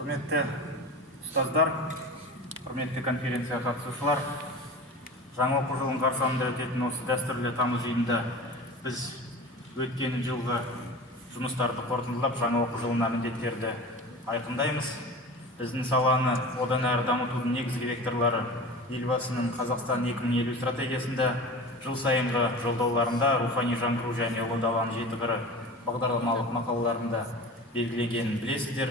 Құрметті ұстаздар, құрметті конференция қатысушылар, жаңа оқу жылының қарсаңында өтетін осы дәстүрлі тамыз жиынында біз өткен жылғы жұмыстарды қорытындылап, жаңа оқу жылына міндеттерді айқындаймыз. Біздің саланы одан әрі дамытудың негізгі векторлары елбасының Қазақстан 2050 стратегиясында, жыл сайынғы жолдауларында, рухани жаңғыру және ұлы даланың жеті қыры бағдарламалық мақалаларында белгіленгенін білесіздер.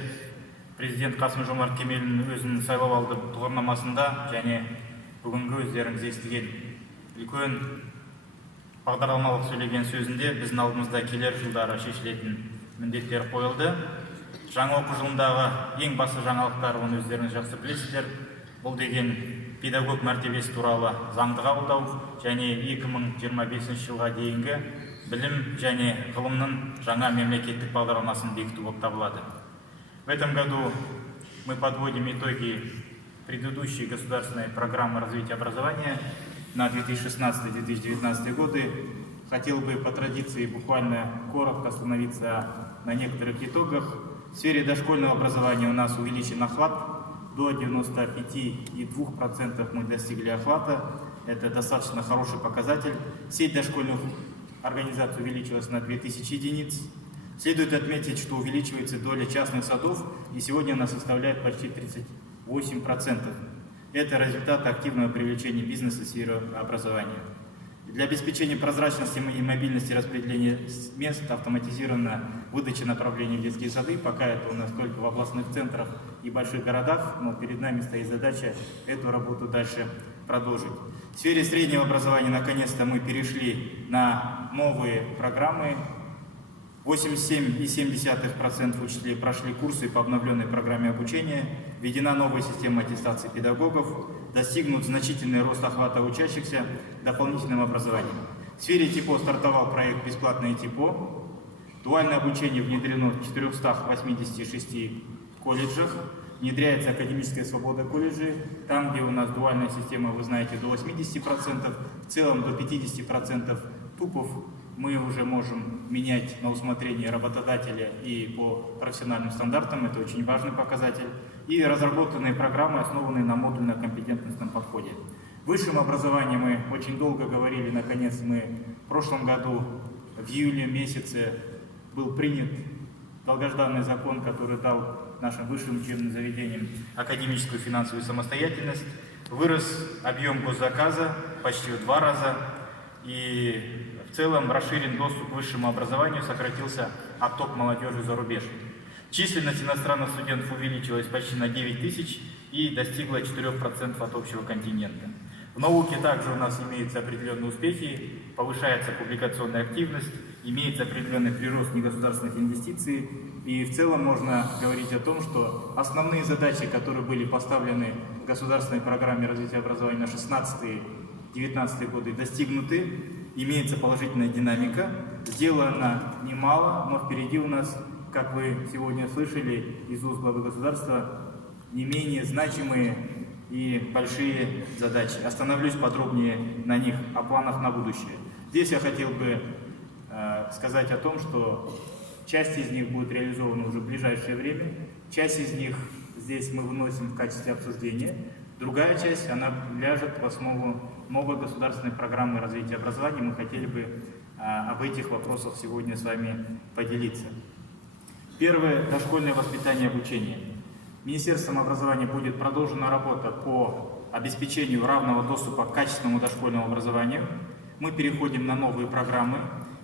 Президент Қасым-Жомарт Кемелдің өзінің сайлауалды тұғырнамасында және бүгінгі өздеріңіз естіген үлкен бағдарламалық сөйлеген сөзінде біздің алдымызда келер жылдары шешілетін міндеттер қойылды. Жаңа оқу жылындағы ең басты жаңалықтар, оны өздеріңіз жақсы білесіздер. Бұл деген педагог мәртебесі туралы заңды қабылдау және 2025 жылға дейінгі білім және ғылымның жаңа мемлекеттік бағдарламасын бекіту болып табылады. В этом году мы подводим итоги предыдущей государственной программы развития образования на 2016-2019 годы. Хотел бы по традиции буквально коротко остановиться на некоторых итогах. В сфере дошкольного образования у нас увеличен охват. До 95,2% мы достигли охвата. Это достаточно хороший показатель. Сеть дошкольных организаций увеличилась на 2000 единиц. Следует отметить, что увеличивается доля частных садов, и сегодня она составляет почти 38%. Это результат активного привлечения бизнеса в сферу образования. Для обеспечения прозрачности и мобильности распределения мест автоматизирована выдача направлений в детские сады. Пока это у нас только в областных центрах и больших городах, но перед нами стоит задача эту работу дальше продолжить. В сфере среднего образования наконец-то мы перешли на новые программы. 87,7% учителей прошли курсы по обновленной программе обучения, введена новая система аттестации педагогов, достигнут значительный рост охвата учащихся дополнительным образованием. В сфере ТИПО стартовал проект «Бесплатное ТИПО». Дуальное обучение внедрено в 486 колледжах. Внедряется академическая свобода колледжей. Там, где у нас дуальная система, вы знаете, до 80%, в целом до 50% ТУПов мы уже можем менять на усмотрение работодателя и по профессиональным стандартам. Это очень важный показатель. И разработанные программы, основанные на модульно-компетентностном подходе. В высшем образовании мы очень долго говорили. Наконец, мы в прошлом году, в июле месяце, был принят долгожданный закон, который дал нашим высшим учебным заведениям академическую финансовую самостоятельность. Вырос объем госзаказа почти в 2 раза. И в целом расширен доступ к высшему образованию, сократился отток молодежи за рубеж. Численность иностранных студентов увеличилась почти на 9 тысяч и достигла 4% от общего контингента. В науке также у нас имеются определенные успехи, повышается публикационная активность, имеется определенный прирост негосударственных инвестиций. И в целом можно говорить о том, что основные задачи, которые были поставлены в государственной программе развития образования на 16-19 годы, достигнуты. Имеется положительная динамика, сделано немало, но впереди у нас, как вы сегодня слышали из уст главы государства, не менее значимые и большие задачи. Остановлюсь подробнее на них, о планах на будущее. Здесь я хотел бы сказать о том, что часть из них будет реализована уже в ближайшее время, часть из них здесь мы выносим в качестве обсуждения, другая часть, она ляжет в основу новой государственной программы развития образования. Мы хотели бы об этих вопросах сегодня с вами поделиться. Первое – дошкольное воспитание и обучение. Министерством образования будет продолжена работа по обеспечению равного доступа к качественному дошкольному образованию. Мы переходим на новые программы.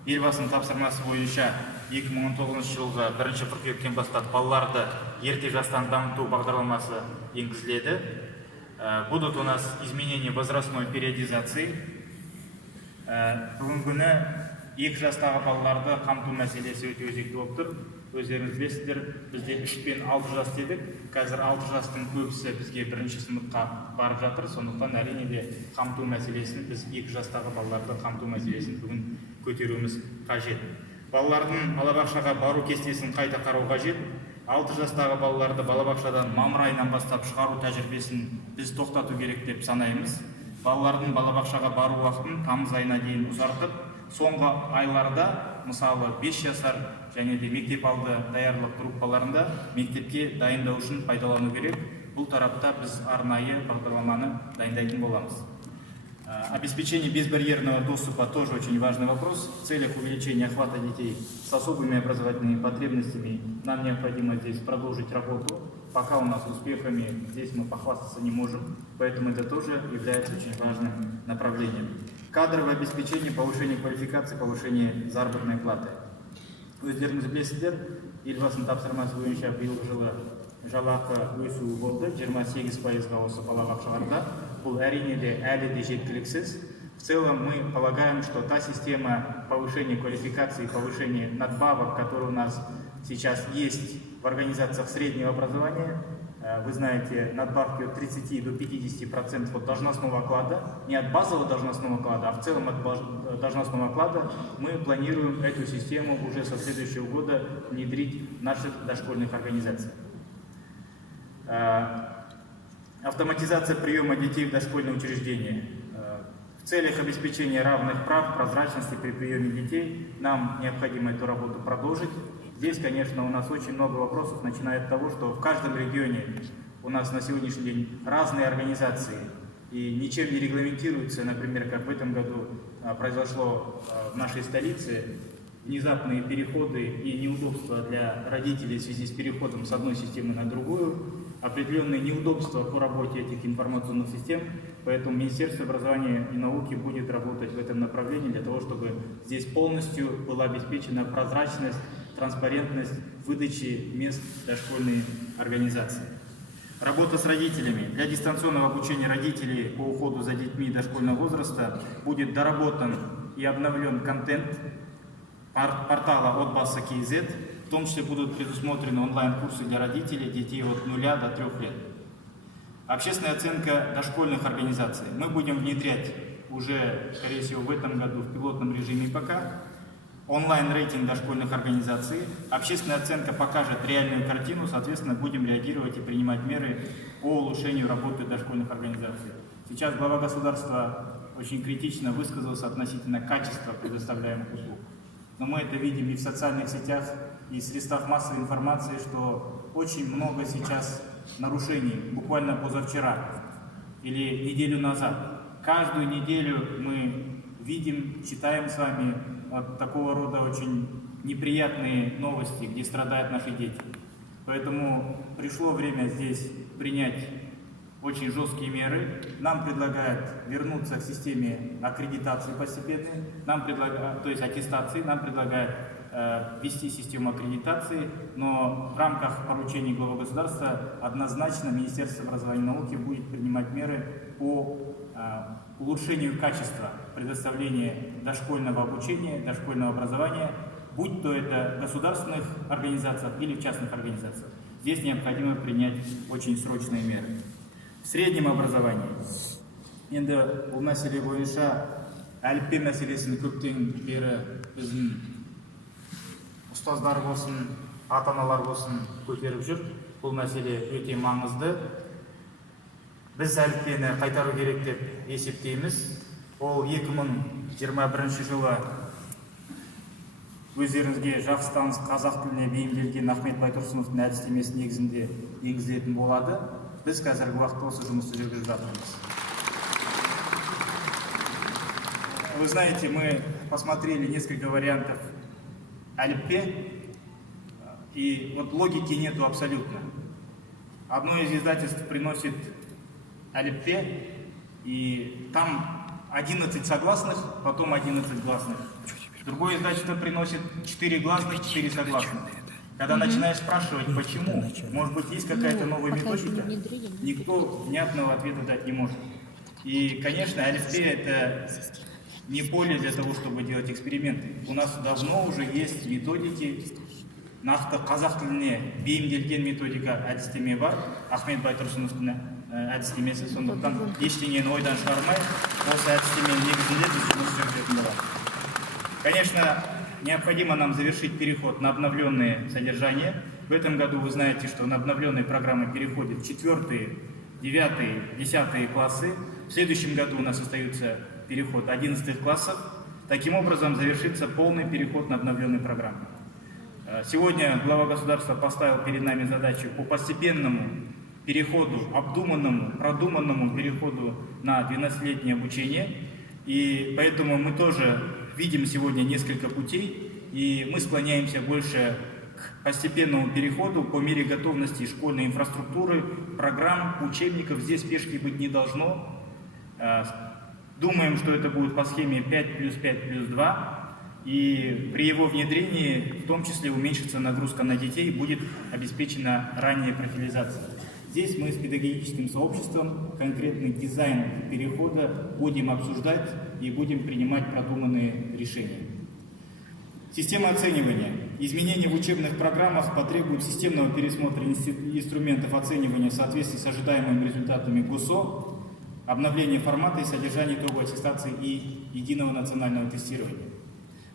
Елбасының тапсырмасы бойынша 2019 жылғы 1 қыркүйектен бастап балаларды ерте жастан дамыту бағдарламасы енгізіледі. Будут у нас изменения возрастной периодизации. Бүгінгі күні 2 жастағы балаларды қамту мәселесі өте өзекті болып тұр. Өздеріңіз білесіздер, бізде 3 пен 6 жас дедік. Қазір 6 жастың көбісі бізге 1-ші сыныпқа барып жатыр. Сондықтан әрине де қамту мәселесін, біз 2 жастағы балаларды қамту мәселесін бүгін көтеруіміз қажет. Балалардың балабақшаға бару кестесін қайта қарау қажет. 6 жастағы балаларды балабақшадан мамыр айынан бастап шығару тәжірибесін біз тоқтату керек деп санаймыз. Балалардың балабақшаға бару уақытын тамыз айына дейін ұзартып, соңғы айларда мысалы 5 жасар және де мектеп алды даярлық группаларында мектепке дайындау үшін пайдалану керек. Бұл тарапта біз арнайы бағдарламаны дайындайтын боламыз. Обеспечение безбарьерного доступа тоже очень важный вопрос. В целях увеличения охвата детей с особыми образовательными потребностями нам необходимо здесь продолжить работу. Пока у нас успехами здесь мы похвастаться не можем, поэтому это тоже является очень важным направлением. Кадровое обеспечение, повышение квалификации, повышение заработной платы. Өздеріңіз білесіздер, елбасының тапсырмасы бойынша биылғы жылы жалақы өсуі болды, 28% осы балабақшаларда. Бұл әрине де әлі де жеткіліксіз. В целом мы полагаем, что та система повышения квалификации, повышения надбавок, которая у нас сейчас есть в организациях среднего образования, вы знаете, надбавки от 30 до 50% от должностного оклада, не от базового должностного оклада, а в целом от должностного оклада, мы планируем эту систему уже со следующего года внедрить в наших дошкольных организациях. Автоматизация приема детей в дошкольные учреждения. В целях обеспечения равных прав, прозрачности при приеме детей нам необходимо эту работу продолжить. Здесь, конечно, у нас очень много вопросов, начиная от того, что в каждом регионе у нас на сегодняшний день разные организации и ничем не регламентируются, например, как в этом году произошло в нашей столице, внезапные переходы и неудобства для родителей в связи с переходом с одной системы на другую, определенные неудобства по работе этих информационных систем, поэтому Министерство образования и науки будет работать в этом направлении для того, чтобы здесь полностью была обеспечена прозрачность, транспарентность выдачи мест дошкольной организации. Работа с родителями. Для дистанционного обучения родителей по уходу за детьми дошкольного возраста будет доработан и обновлен контент портала Отбасы.kz. В том числе будут предусмотрены онлайн-курсы для родителей детей от 0 до 3 лет. Общественная оценка дошкольных организаций. Мы будем внедрять уже, скорее всего, в этом году в пилотном режиме пока. Онлайн-рейтинг дошкольных организаций. Общественная оценка покажет реальную картину, соответственно, будем реагировать и принимать меры по улучшению работы дошкольных организаций. Сейчас глава государства очень критично высказался относительно качества предоставляемых услуг. Но мы это видим и в социальных сетях, и в средствах массовой информации, что очень много сейчас нарушений, буквально позавчера или неделю назад. Каждую неделю мы видим, читаем с вами вот такого рода очень неприятные новости, где страдают наши дети. Поэтому пришло время здесь принять очень жесткие меры. Нам предлагают вернуться к системе аккредитации постепенной, то есть аттестации, нам предлагают ввести систему аккредитации, но в рамках поручений главы государства однозначно Министерство образования и науки будет принимать меры по улучшению качества предоставления дошкольного обучения, дошкольного образования, будь то это в государственных организациях или в частных организациях. Здесь необходимо принять очень срочные меры. В среднем образовании. Енді бұл мәселе бойынша әліппе мәселесін көптен бері біздің ұстаздар болсын, ата-аналар болсын көтеріп жүр. Бұл мәселе өте маңызды. Біз әліппені қайтару керек деп есептейміз. Ол 2021 жылы өздеріңізге жақсы таныс қазақ тіліне бейімделген Ахмет Байтұрсыновтың әдістемесі негізінде енгізілетін болады. Біз қазіргі уақытта осы жұмысты жүргізіп жатырмыз. Вы знаете, мы посмотрели несколько вариантов әліппе, и вот логики нету абсолютно. Одно из издательств приносит әліппе, и там 11 согласных, потом 11 гласных. Другое издательство приносит 4 гласных, 4 согласных. Когда начинаешь спрашивать, почему, может быть, есть какая-то новая методика, никто внятного ответа дать не может. И, конечно, әліппе – это не поле для того, чтобы делать эксперименты. У нас давно уже есть методики, нақты қазақ тіліне бейімделген методика әдістеме бар, Ахмет Байтұрсыновтың әдістемесі, сондықтан ештеңені ойдан шығармай, осы әдістеменің негізінде біз жұмыс жүргізетін боламыз. Конечно, необходимо нам завершить переход на обновленное содержание. В этом году вы знаете, что на обновленные программы переходят 4, 9, 10 классы. В следующем году у нас остается переход 11 классов. Таким образом, завершится полный переход на обновленную программу. Сегодня глава государства поставил перед нами задачу по постепенному переходу, обдуманному, продуманному переходу на 12-летнее обучение. И поэтому мы тоже видим сегодня несколько путей, и мы склоняемся больше к постепенному переходу по мере готовности школьной инфраструктуры, программ, учебников. Здесь спешки быть не должно. Думаем, что это будет по схеме 5+5+2. И при его внедрении, в том числе, уменьшится нагрузка на детей, будет обеспечена ранняя профилизация. Здесь мы с педагогическим сообществом конкретный дизайн перехода будем обсуждать и будем принимать продуманные решения. Система оценивания. Изменения в учебных программах потребуют системного пересмотра инструментов оценивания в соответствии с ожидаемыми результатами ГУСО, обновления формата и содержания итоговой аттестации и единого национального тестирования.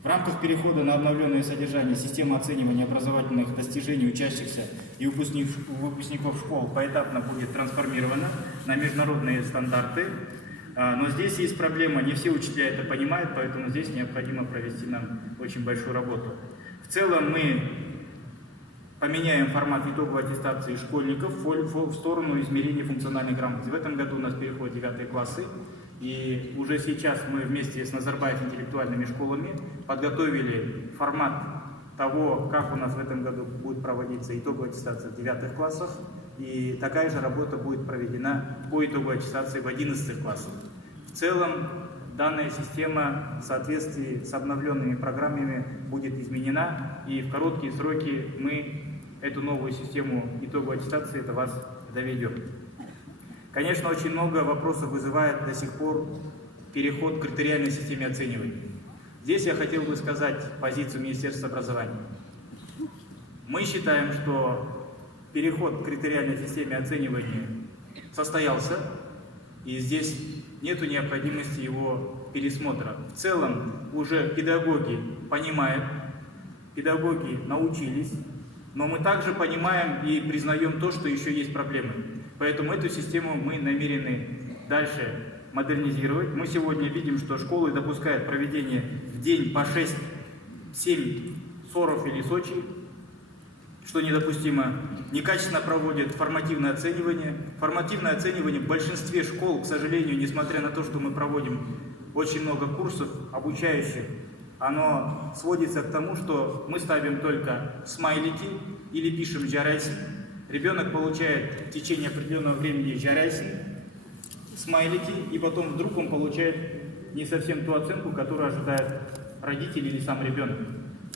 В рамках перехода на обновленное содержание система оценивания образовательных достижений учащихся и выпускников школ поэтапно будет трансформирована на международные стандарты. Но здесь есть проблема, не все учителя это понимают, поэтому здесь необходимо провести нам очень большую работу. В целом мы поменяем формат итоговой аттестации школьников в сторону измерения функциональной грамотности. В этом году у нас переход 9 классы. И уже сейчас мы вместе с Назарбаев интеллектуальными школами подготовили формат того, как у нас в этом году будет проводиться итоговая аттестация в 9 классах. И такая же работа будет проведена по итоговой аттестации в 11 классах. В целом, данная система в соответствии с обновленными программами будет изменена. И в короткие сроки мы эту новую систему итоговой аттестации до вас доведем. Конечно, очень много вопросов вызывает до сих пор переход к критериальной системе оценивания. Здесь я хотел бы сказать позицию Министерства образования. Мы считаем, что переход к критериальной системе оценивания состоялся, и здесь нет необходимости его пересмотра. В целом уже педагоги понимают, педагоги научились, но мы также понимаем и признаем то, что еще есть проблемы. Поэтому эту систему мы намерены дальше модернизировать. Мы сегодня видим, что школы допускают проведение в день по 6-7 СОРов или Сочи, что недопустимо. Некачественно проводят формативное оценивание. Формативное оценивание в большинстве школ, к сожалению, несмотря на то, что мы проводим очень много курсов обучающих, оно сводится к тому, что мы ставим только смайлики или пишем «жарайсин». Ребенок получает в течение определенного времени «жарайсин», смайлики, и потом вдруг он получает не совсем ту оценку, которую ожидают родители или сам ребенок.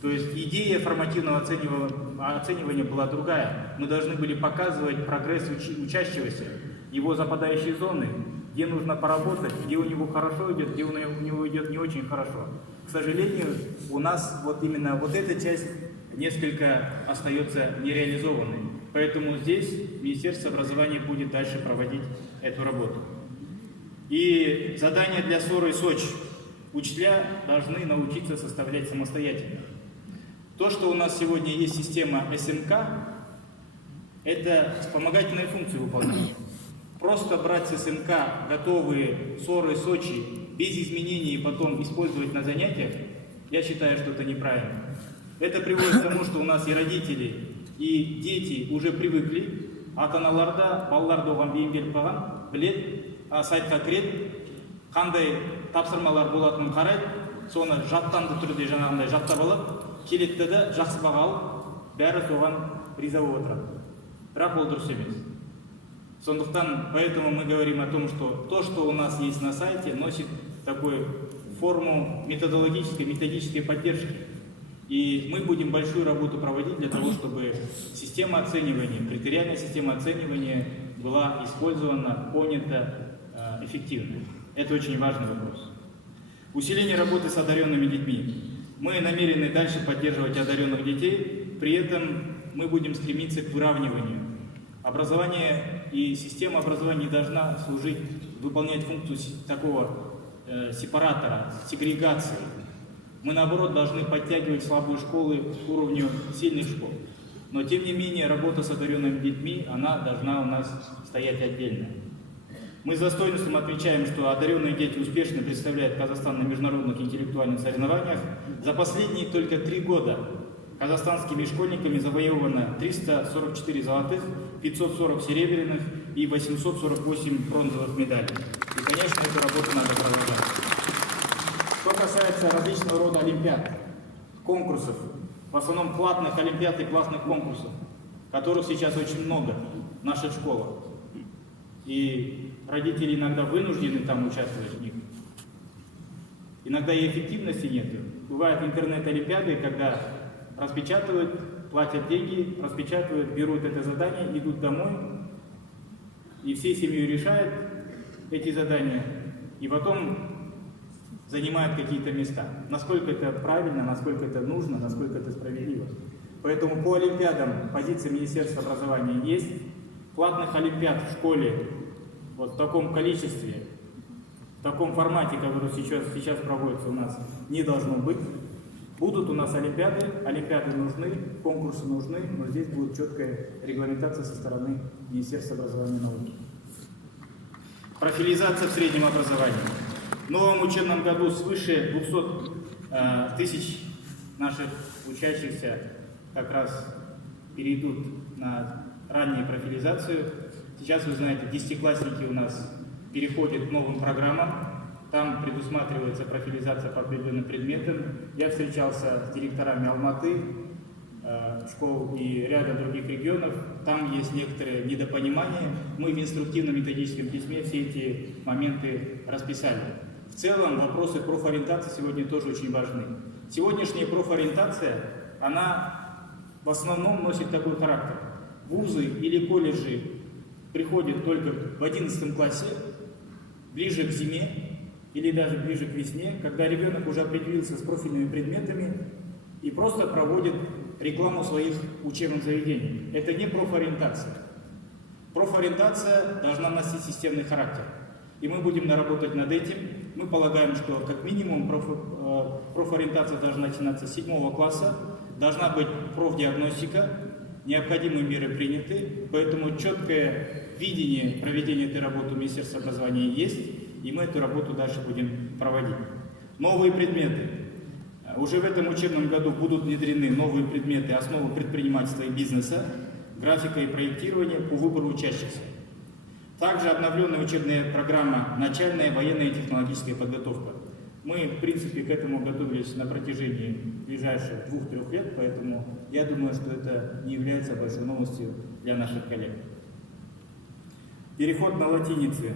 То есть идея формативного оценивания была другая. Мы должны были показывать прогресс учащегося, его западающие зоны, где нужно поработать, где у него хорошо идет, где у него идет не очень хорошо. К сожалению, у нас вот именно вот эта часть несколько остается нереализованной. Поэтому здесь Министерство образования будет дальше проводить эту работу. И задание для СОРа и Сочи. Учителя должны научиться составлять самостоятельно. То, что у нас сегодня есть система СМК, это вспомогательные функции выполняют. Просто брать с СМК готовые СОРы и Сочи без изменений и потом использовать на занятиях, я считаю, что это неправильно. Это приводит к тому, что у нас и родители, и дети уже привыкли, ата-аналарда балаларды оған бейімделіп қалған, білет, сайтқа кіреді, қандай тапсырмалар болатынын қарайды, соны жаттанды түрде жаңағындай жаттап алады, келеді де жақсы баға алып, бәрі соған риза болып отырады. Бірақ ол дұрыс емес. Сондықтан, поэтому мы говорим о том, что то, что у нас есть на сайте, носит такую форму методической поддержки. И мы будем большую работу проводить для того, чтобы система оценивания, критериальная система оценивания была использована, понята эффективно. Это очень важный вопрос. Усиление работы с одаренными детьми. Мы намерены дальше поддерживать одаренных детей, при этом мы будем стремиться к выравниванию. Образование и система образования не должна служить, выполнять функцию такого сепаратора, сегрегации. Мы, наоборот, должны подтягивать слабые школы к уровню сильных школ. Но, тем не менее, работа с одаренными детьми, она должна у нас стоять отдельно. Мы с достоинством отмечаем, что одаренные дети успешно представляют Казахстан на международных интеллектуальных соревнованиях. За последние только 3 года казахстанскими школьниками завоевано 344 золотых, 540 серебряных и 848 бронзовых медалей. И, конечно, эту работу надо продолжать. Что касается различного рода олимпиад, конкурсов, в основном платных олимпиад и классных конкурсов, которых сейчас очень много в наших школах. И родители иногда вынуждены там участвовать в них. Иногда и эффективности нет. Бывают интернет-олимпиады, когда распечатывают, платят деньги, распечатывают, берут это задание, идут домой, и всей семьей решают эти задания, и потом занимают какие-то места. Насколько это правильно, насколько это нужно, насколько это справедливо. Поэтому по олимпиадам позиция Министерства образования есть. Платных олимпиад в школе вот в таком количестве, в таком формате, который сейчас проводится у нас, не должно быть. Будут у нас олимпиады, олимпиады нужны, конкурсы нужны, но здесь будет четкая регламентация со стороны Министерства образования и науки. Профилизация в среднем образовании. В новом учебном году свыше 200 тысяч наших учащихся как раз перейдут на раннюю профилизацию. Сейчас, вы знаете, 10-классники у нас переходят к новым программам. Там предусматривается профилизация по определенным предметам. Я встречался с директорами Алматы, школ и ряда других регионов. Там есть некоторые недопонимания. Мы в инструктивно-методическом письме все эти моменты расписали. В целом вопросы профориентации сегодня тоже очень важны. Сегодняшняя профориентация, она в основном носит такой характер. Вузы или колледжи приходят только в 11 классе, ближе к зиме или даже ближе к весне, когда ребенок уже определился с профильными предметами и просто проводит рекламу своих учебных заведений. Это не профориентация. Профориентация должна носить системный характер. И мы будем работать над этим. Мы полагаем, что как минимум профориентация должна начинаться с 7 класса, должна быть профдиагностика, необходимые меры приняты, поэтому четкое видение проведения этой работы у Министерства образования есть, и мы эту работу дальше будем проводить. Новые предметы. Уже в этом учебном году будут внедрены новые предметы «Основы предпринимательства и бизнеса», «Графика и проектирование» по выбору учащихся. Также обновленная учебная программа «Начальная военная и технологическая подготовка». Мы, в принципе, к этому готовились на протяжении ближайших 2-3 лет, поэтому я думаю, что это не является большой новостью для наших коллег. Переход на латиницы.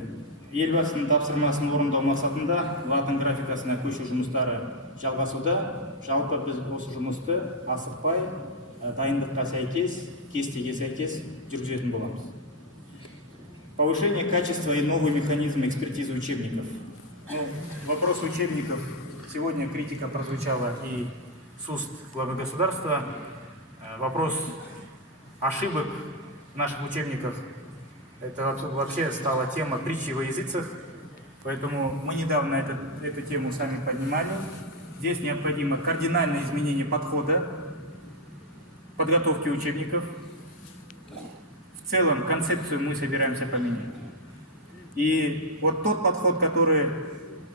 Елбасының тапсырмасын орындау мақсатында латын графикасына көшу жұмыстары жалғасуда. Жалпы біз осы жұмысты асықпай, дайындыққа сәйкес, кестеге сәйкес жүргізетін боламыз. Повышение качества и новый механизм экспертизы учебников. Вопрос учебников. Сегодня критика прозвучала и с уст главы государства. Вопрос ошибок в наших учебниках. Это вообще стала тема притчи во языцах. Поэтому мы недавно эту тему сами поднимали. Здесь необходимо кардинальное изменение подхода подготовки учебников. В целом концепцию мы собираемся поменять. И вот тот подход, который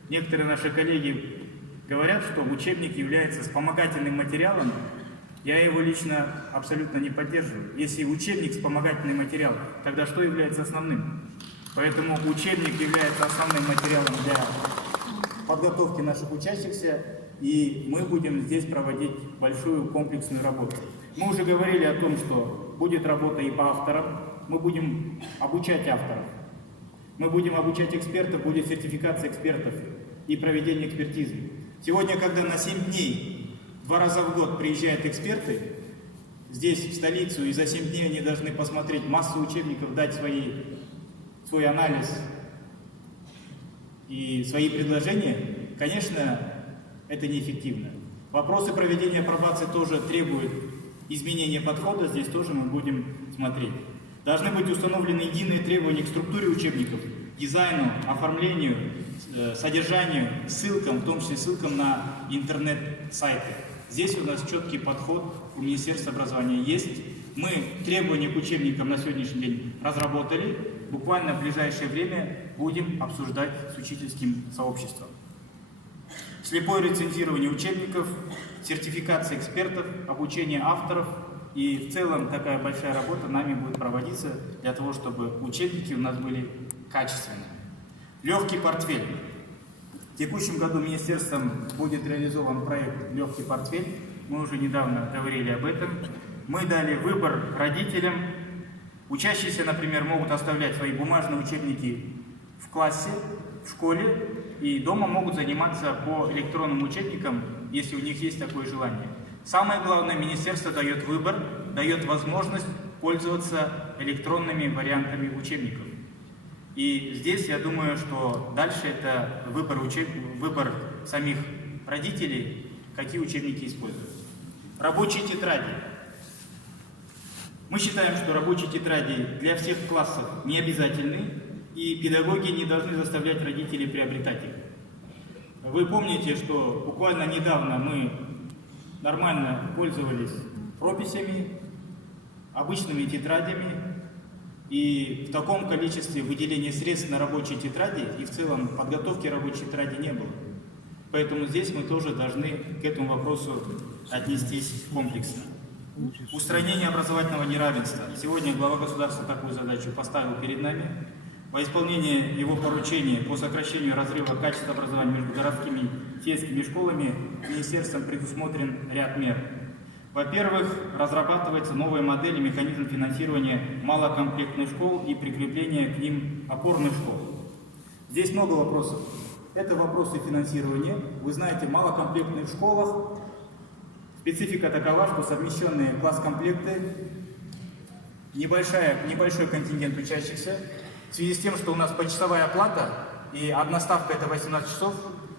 некоторые наши коллеги говорят, что учебник является вспомогательным материалом, я его лично абсолютно не поддерживаю. Если учебник вспомогательный материал, тогда что является основным? Поэтому учебник является основным материалом для подготовки наших учащихся, и мы будем здесь проводить большую комплексную работу. Мы уже говорили о том, что будет работа и по авторам, мы будем обучать авторов, мы будем обучать экспертов, будет сертификация экспертов и проведение экспертизы. Сегодня, когда на 7 дней, 2 раза в год приезжают эксперты, здесь, в столицу, и за 7 дней они должны посмотреть массу учебников, дать свой анализ и свои предложения, конечно, это неэффективно. Вопросы проведения апробации тоже требуют изменения подхода, здесь тоже мы будем смотреть. Должны быть установлены единые требования к структуре учебников, дизайну, оформлению, содержанию, ссылкам, в том числе ссылкам на интернет-сайты. Здесь у нас четкий подход у Министерства образования есть. мы требования к учебникам на сегодняшний день разработали. Буквально в ближайшее время будем обсуждать с учительским сообществом. Слепое рецензирование учебников, сертификация экспертов, обучение авторов и в целом такая большая работа нами будет проводиться для того, чтобы учебники у нас были качественными. Легкий портфель. В текущем году министерством будет реализован проект «Легкий портфель». Мы уже недавно говорили об этом. Мы дали выбор родителям. Учащиеся, например, могут оставлять свои бумажные учебники в классе, в школе, и дома могут заниматься по электронным учебникам, если у них есть такое желание. Самое главное, министерство дает выбор, дает возможность пользоваться электронными вариантами учебников. И здесь я думаю, что дальше это выбор самих родителей, какие учебники используют. Рабочие тетради. Мы считаем, что рабочие тетради для всех классов не обязательны, и педагоги не должны заставлять родителей приобретать их. Вы помните, что буквально недавно мы нормально пользовались прописями, обычными тетрадями, и в таком количестве выделения средств на рабочие тетради и в целом подготовки рабочей тетради не было. Поэтому здесь мы тоже должны к этому вопросу отнестись комплексно. Устранение образовательного неравенства. Сегодня глава государства такую задачу поставил перед нами. Во исполнение его поручения по сокращению разрыва качества образования между городскими и сельскими школами министерством предусмотрен ряд мер. Во-первых, разрабатывается новая модель и механизм финансирования малокомплектных школ и прикрепления к ним опорных школ. Здесь много вопросов. Это вопросы финансирования. Вы знаете, в малокомплектных школах специфика такова, что совмещенные класс-комплекты, небольшой контингент учащихся. В связи с тем, что у нас почасовая оплата и одна ставка это 18 часов,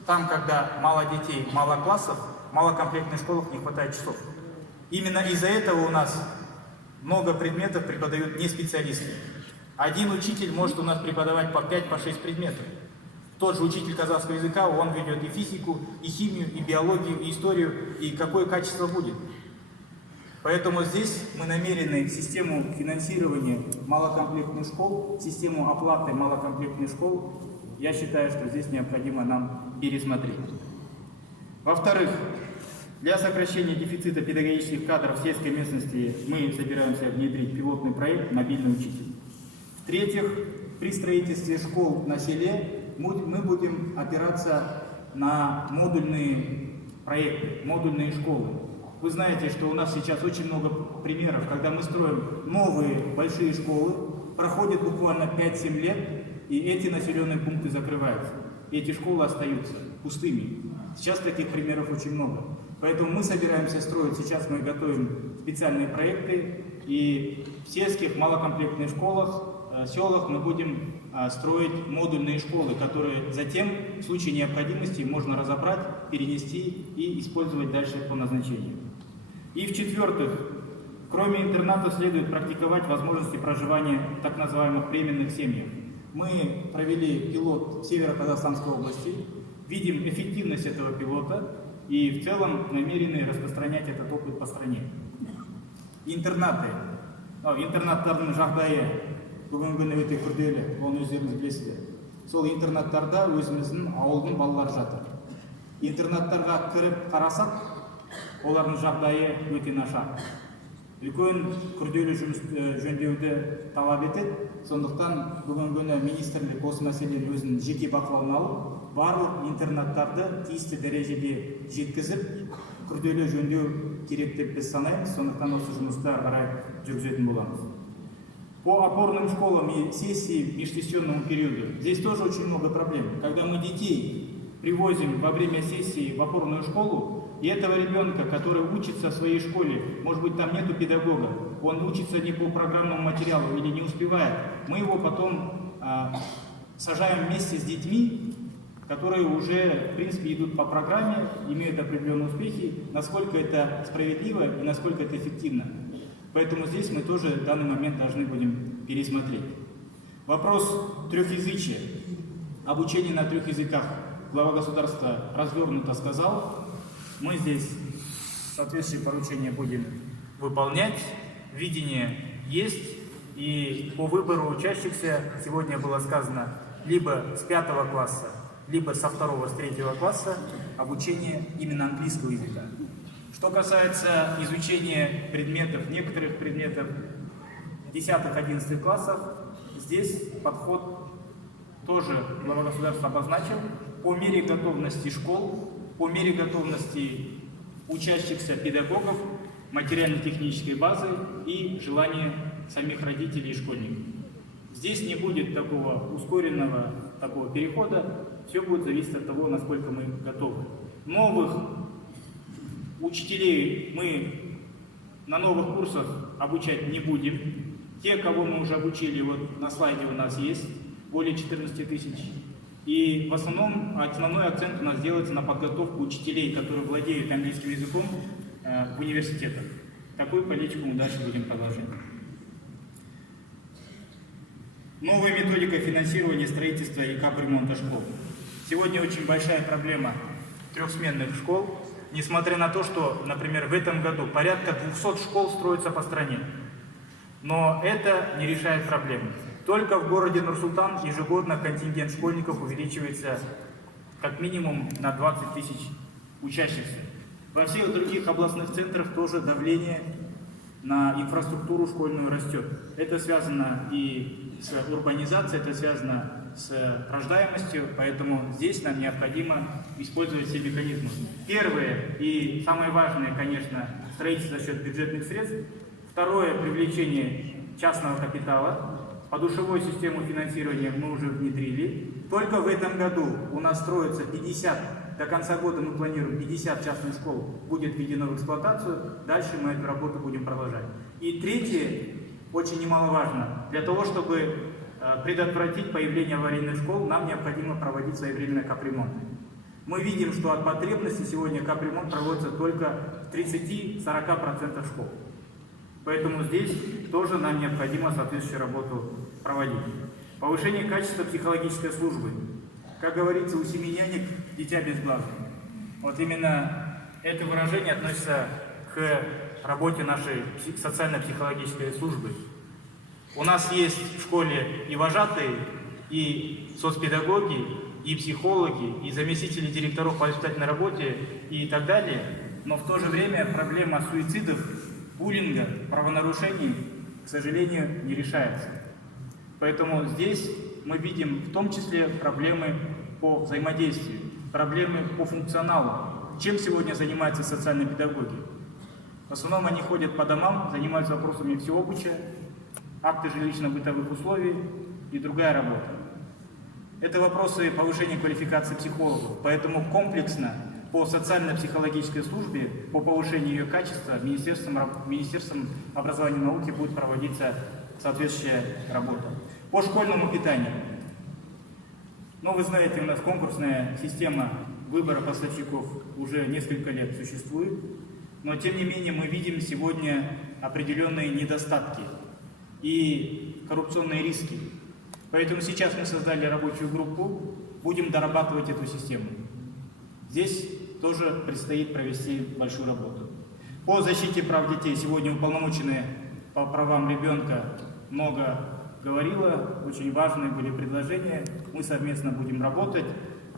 там, когда мало детей, мало классов, в малокомплектных школах не хватает часов. Именно из-за этого у нас много предметов преподают не специалисты. Один учитель может у нас преподавать по 5-6 предметов. Тот же учитель казахского языка, он ведет и физику, и химию, и биологию, и историю, и какое качество будет. Поэтому здесь мы намерены систему финансирования малокомплектных школ, систему оплаты малокомплектных школ, я считаю, что здесь необходимо нам пересмотреть. Во-вторых, для сокращения дефицита педагогических кадров в сельской местности мы собираемся внедрить пилотный проект «Мобильный учитель». В-третьих, при строительстве школ на селе мы будем опираться на модульные проекты, модульные школы. Вы знаете, что у нас сейчас очень много примеров, когда мы строим новые большие школы, проходит буквально 5-7 лет, и эти населенные пункты закрываются. И эти школы остаются пустыми. Сейчас таких примеров очень много. Поэтому мы собираемся строить, сейчас мы готовим специальные проекты, и в сельских малокомплектных школах, селах мы будем строить модульные школы, которые затем в случае необходимости можно разобрать, перенести и использовать дальше по назначению. И в-четвертых, кроме интернатов следует практиковать возможности проживания в так называемых временных семьях. Мы провели пилот в Северо-Казахстанской области, видим эффективность этого пилота и в целом намерены распространять этот опыт по стране. Интернаты. Интернаттардың жағдайы бүгінгі күні өте күрделі, оны өздеріңіз білесіздер. Сол интернаттарда өзіміздің ауылдың балалары жатыр. Интернаттарға кіріп қарасақ, олардың жағдайы өте нашар. Үлкен күрделі жұмыс жөндеуді талап етеді. Сондықтан бүгінгі күні министрлік осы мәселені өзінің жеке бақылауына алып, барлық интернаттарды тиісті дәрежеде жеткізіп, күрделі жөндеу керек деп біз санаймыз. Сондықтан осы жұмысты ары қарай жүргізетін боламыз. По опорным школам и сессии межсессионному периоду здесь тоже очень много проблем. Когда мы детей привозим во время сессии в опорную школу, и этого ребенка, который учится в своей школе, может быть, там нету педагога, он учится не по программному материалу или не успевает, мы его потом сажаем вместе с детьми, которые уже, в принципе, идут по программе, имеют определенные успехи, насколько это справедливо и насколько это эффективно. Поэтому здесь мы тоже в данный момент должны будем пересмотреть. Вопрос трехязычия. Обучение на 3 языках. Глава государства развернуто сказал. Мы здесь соответствующие поручения будем выполнять. видение есть, и по выбору учащихся сегодня было сказано либо с 5 класса, либо со 2, с 3 класса обучение именно английского языка. Что касается изучения предметов, некоторых предметов 10-11 классов, здесь подход тоже глава государства обозначил по мере готовности школ, по мере готовности учащихся педагогов, материально-технической базы и желания самих родителей и школьников. Здесь не будет такого ускоренного перехода, все будет зависеть от того, насколько мы готовы. Новых учителей мы на новых курсах обучать не будем. Те, кого мы уже обучили, вот на слайде у нас есть, более 14 тысяч. И в основном основной акцент у нас делается на подготовку учителей, которые владеют английским языком в университетах. Такую политику мы дальше будем продолжать. Новая методика финансирования строительства и капремонта школ. Сегодня очень большая проблема трехсменных школ, несмотря на то, что, например, в этом году порядка 200 школ строится по стране. Но это не решает проблемы. Только в городе Нур-Султан ежегодно контингент школьников увеличивается как минимум на 20 тысяч учащихся. Во всех других областных центрах тоже давление на инфраструктуру школьную растет. Это связано и с урбанизацией, это связано с рождаемостью, поэтому здесь нам необходимо использовать все механизмы. Первое и самое важное, конечно, строительство за счет бюджетных средств. Второе – привлечение частного капитала. Подушевую систему финансирования мы уже внедрили. Только в этом году у нас строится 50, до конца года мы планируем 50 частных школ будет введено в эксплуатацию. Дальше мы эту работу будем продолжать. И третье, очень немаловажно, для того, чтобы предотвратить появление аварийных школ, нам необходимо проводить своевременный капремонт. Мы видим, что от потребности сегодня капремонт проводится только в 30-40% школ. Поэтому здесь тоже нам необходимо соответствующую работу проводить. Повышение качества психологической службы. Как говорится, у семи нянек дитя без глаза. Вот именно это выражение относится к работе нашей социально-психологической службы. У нас есть в школе и вожатые, и соцпедагоги, и психологи, и заместители директоров по воспитательной работе и так далее. Но в то же время проблема суицидов, буллинга, правонарушений, к сожалению, не решается. Поэтому здесь мы видим в том числе проблемы по взаимодействию, проблемы по функционалу. Чем сегодня занимаются социальные педагоги? В основном они ходят по домам, занимаются вопросами всеобуча, акты жилищно-бытовых условий и другая работа. Это вопросы повышения квалификации психологов, поэтому комплексно по социально-психологической службе, по повышению ее качества Министерством образования и науки будет проводиться соответствующая работа. По школьному питанию. Вы знаете, у нас конкурсная система выбора поставщиков уже несколько лет существует, но тем не менее мы видим сегодня определенные недостатки и коррупционные риски. Поэтому сейчас мы создали рабочую группу, будем дорабатывать эту систему. Здесь тоже предстоит провести большую работу. По защите прав детей сегодня уполномоченная по правам ребенка много говорила, очень важные были предложения, мы совместно будем работать.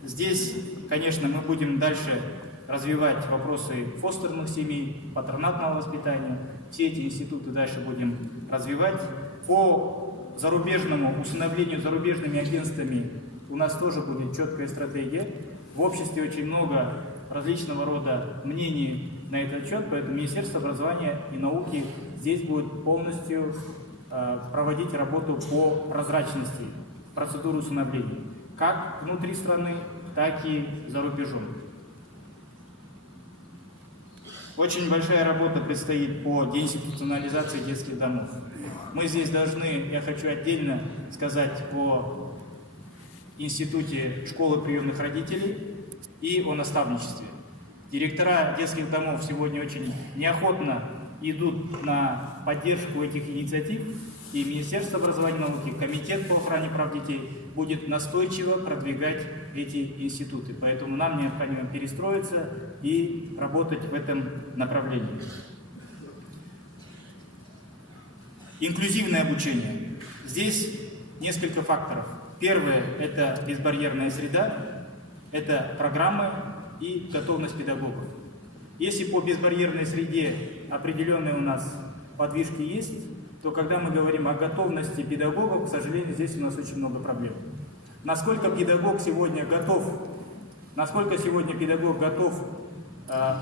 Здесь, конечно, мы будем дальше развивать вопросы фостерных семей, патронатного воспитания, все эти институты дальше будем развивать. По зарубежному усыновлению зарубежными агентствами у нас тоже будет четкая стратегия. В обществе очень много различного рода мнений на этот счет, поэтому Министерство образования и науки здесь будет полностью проводить работу по прозрачности процедуры усыновления, как внутри страны, так и за рубежом. Очень большая работа предстоит по деинституционализации детских домов. Мы здесь должны, я хочу отдельно сказать о институте школы приемных родителей и о наставничестве. Директора детских домов сегодня очень неохотно идут на поддержку этих инициатив, и Министерство образования и науки, Комитет по охране прав детей будет настойчиво продвигать эти институты. Поэтому нам необходимо перестроиться и работать в этом направлении. Инклюзивное обучение. Здесь несколько факторов. Первое – это безбарьерная среда, это программы и готовность педагогов. Если по безбарьерной среде определенные у нас подвижки есть, то когда мы говорим о готовности педагогов, к сожалению, здесь у нас очень много проблем. Насколько педагог сегодня готов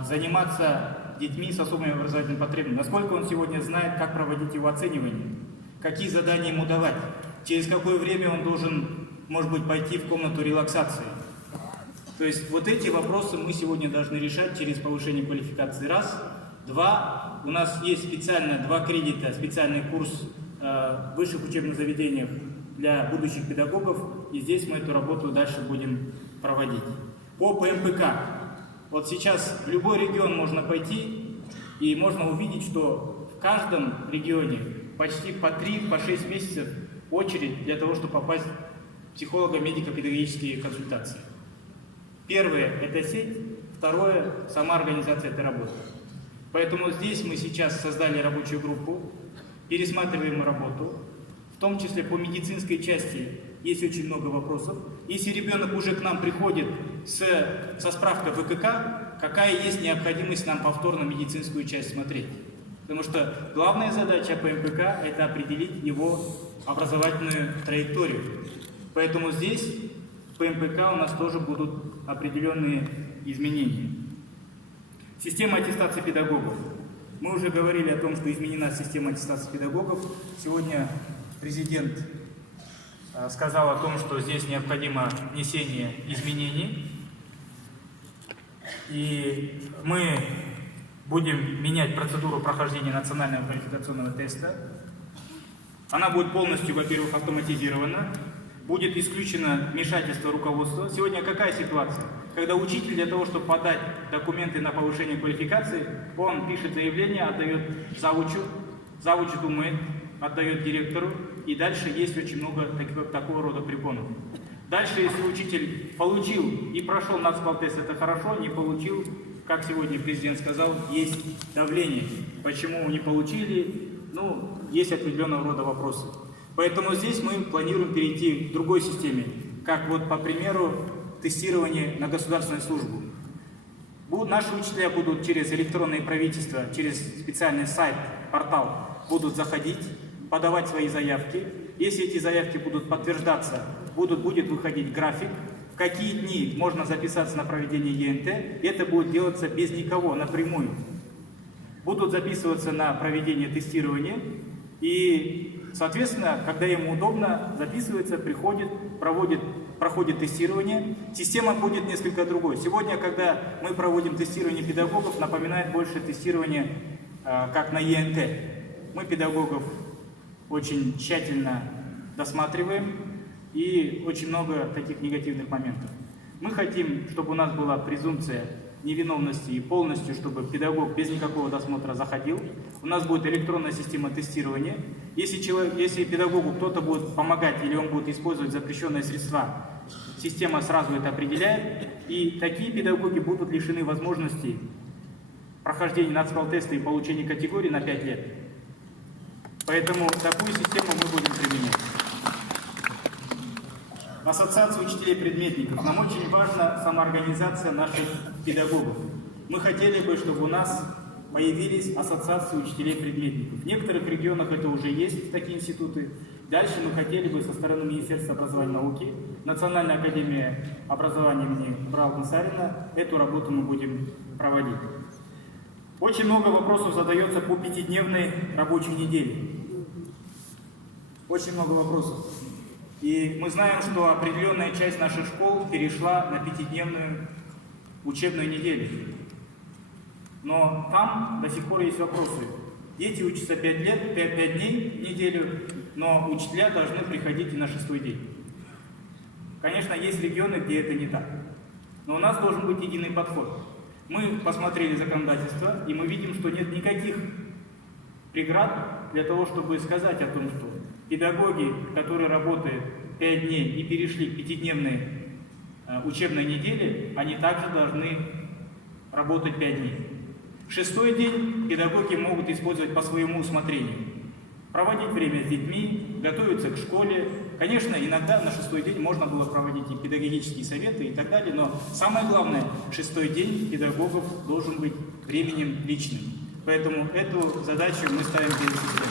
заниматься детьми с особыми образовательными потребностями, насколько он сегодня знает, как проводить его оценивание, какие задания ему давать, через какое время он должен, может быть, пойти в комнату релаксации. То есть вот эти вопросы мы сегодня должны решать через повышение квалификации. Раз. Два. У нас есть специально 2 кредита, специальный курс в высших учебных заведениях для будущих педагогов, и здесь мы эту работу дальше будем проводить. По ПМПК. Вот сейчас в любой регион можно пойти, и можно увидеть, что в каждом регионе почти по 3-6 месяцев очередь для того, чтобы попасть в психолого-медико-педагогические консультации. Первое – это сеть, второе – сама организация этой работы. Поэтому здесь мы сейчас создали рабочую группу, пересматриваем работу, в том числе по медицинской части есть очень много вопросов. Если ребенок уже к нам приходит со справкой ВКК, какая есть необходимость нам повторно медицинскую часть смотреть? Потому что главная задача ПМПК – это определить его образовательную траекторию. Поэтому здесь в ПМПК у нас тоже будут определенные изменения. Система аттестации педагогов. Мы уже говорили о том, что изменена система аттестации педагогов. Сегодня президент сказал о том, что здесь необходимо внесение изменений. И мы будем менять процедуру прохождения национального квалификационного теста. Она будет полностью, во-первых, автоматизирована. Будет исключено вмешательство руководства. Сегодня какая ситуация? Когда учитель для того, чтобы подать документы на повышение квалификации, он пишет заявление, отдает завучу, завуч думает, отдает директору, и дальше есть очень много такого рода препонов. Дальше, если учитель получил и прошел нацбалтест, это хорошо, не получил, как сегодня президент сказал, есть давление. Почему не получили? Ну, есть определенного рода вопросы. Поэтому здесь мы планируем перейти к другой системе, как вот по примеру тестирования на государственную службу. Наши учителя будут через электронное правительство, через специальный сайт, портал, будут заходить, подавать свои заявки. Если эти заявки будут подтверждаться, будет выходить график, в какие дни можно записаться на проведение ЕНТ, и это будет делаться без никого, напрямую. Будут записываться на проведение тестирования, и, соответственно, когда ему удобно, записывается, приходит, проходит тестирование. Система будет несколько другой. Сегодня, когда мы проводим тестирование педагогов, напоминает больше тестирование, как на ЕНТ. Мы педагогов очень тщательно досматриваем, и очень много таких негативных моментов. Мы хотим, чтобы у нас была презумпция невиновности и полностью, чтобы педагог без никакого досмотра заходил. У нас будет электронная система тестирования. Если педагогу кто-то будет помогать или он будет использовать запрещенные средства, система сразу это определяет, и такие педагоги будут лишены возможности прохождения нацбалтеста и получения категории на 5 лет. Поэтому такую систему мы будем применять. В ассоциации учителей-предметников нам очень важна самоорганизация наших педагогов. Мы хотели бы, чтобы у нас появились ассоциации учителей-предметников. В некоторых регионах это уже есть, такие институты. Дальше мы хотели бы со стороны Министерства образования и науки, Национальная академия образования имени Абрала Насарина, эту работу мы будем проводить. Очень много вопросов задается по 5-дневной рабочей неделе. Очень много вопросов. И мы знаем, что определенная часть наших школ перешла на 5-дневную учебную неделю. Но там до сих пор есть вопросы. Дети учатся 5 лет, 5 дней в неделю, но учителя должны приходить и на 6-й день. Конечно, есть регионы, где это не так. Но у нас должен быть единый подход. Мы посмотрели законодательство, и мы видим, что нет никаких преград для того, чтобы сказать о том, что педагоги, которые работают 5 дней и перешли к 5-дневной учебной неделе, они также должны работать 5 дней. 6-й день педагоги могут использовать по своему усмотрению. проводить время с детьми, готовиться к школе. Конечно, иногда на 6-й день можно было проводить и педагогические советы и так далее, но самое главное, 6-й день педагогов должен быть временем личным. Поэтому эту задачу мы ставим перед системой.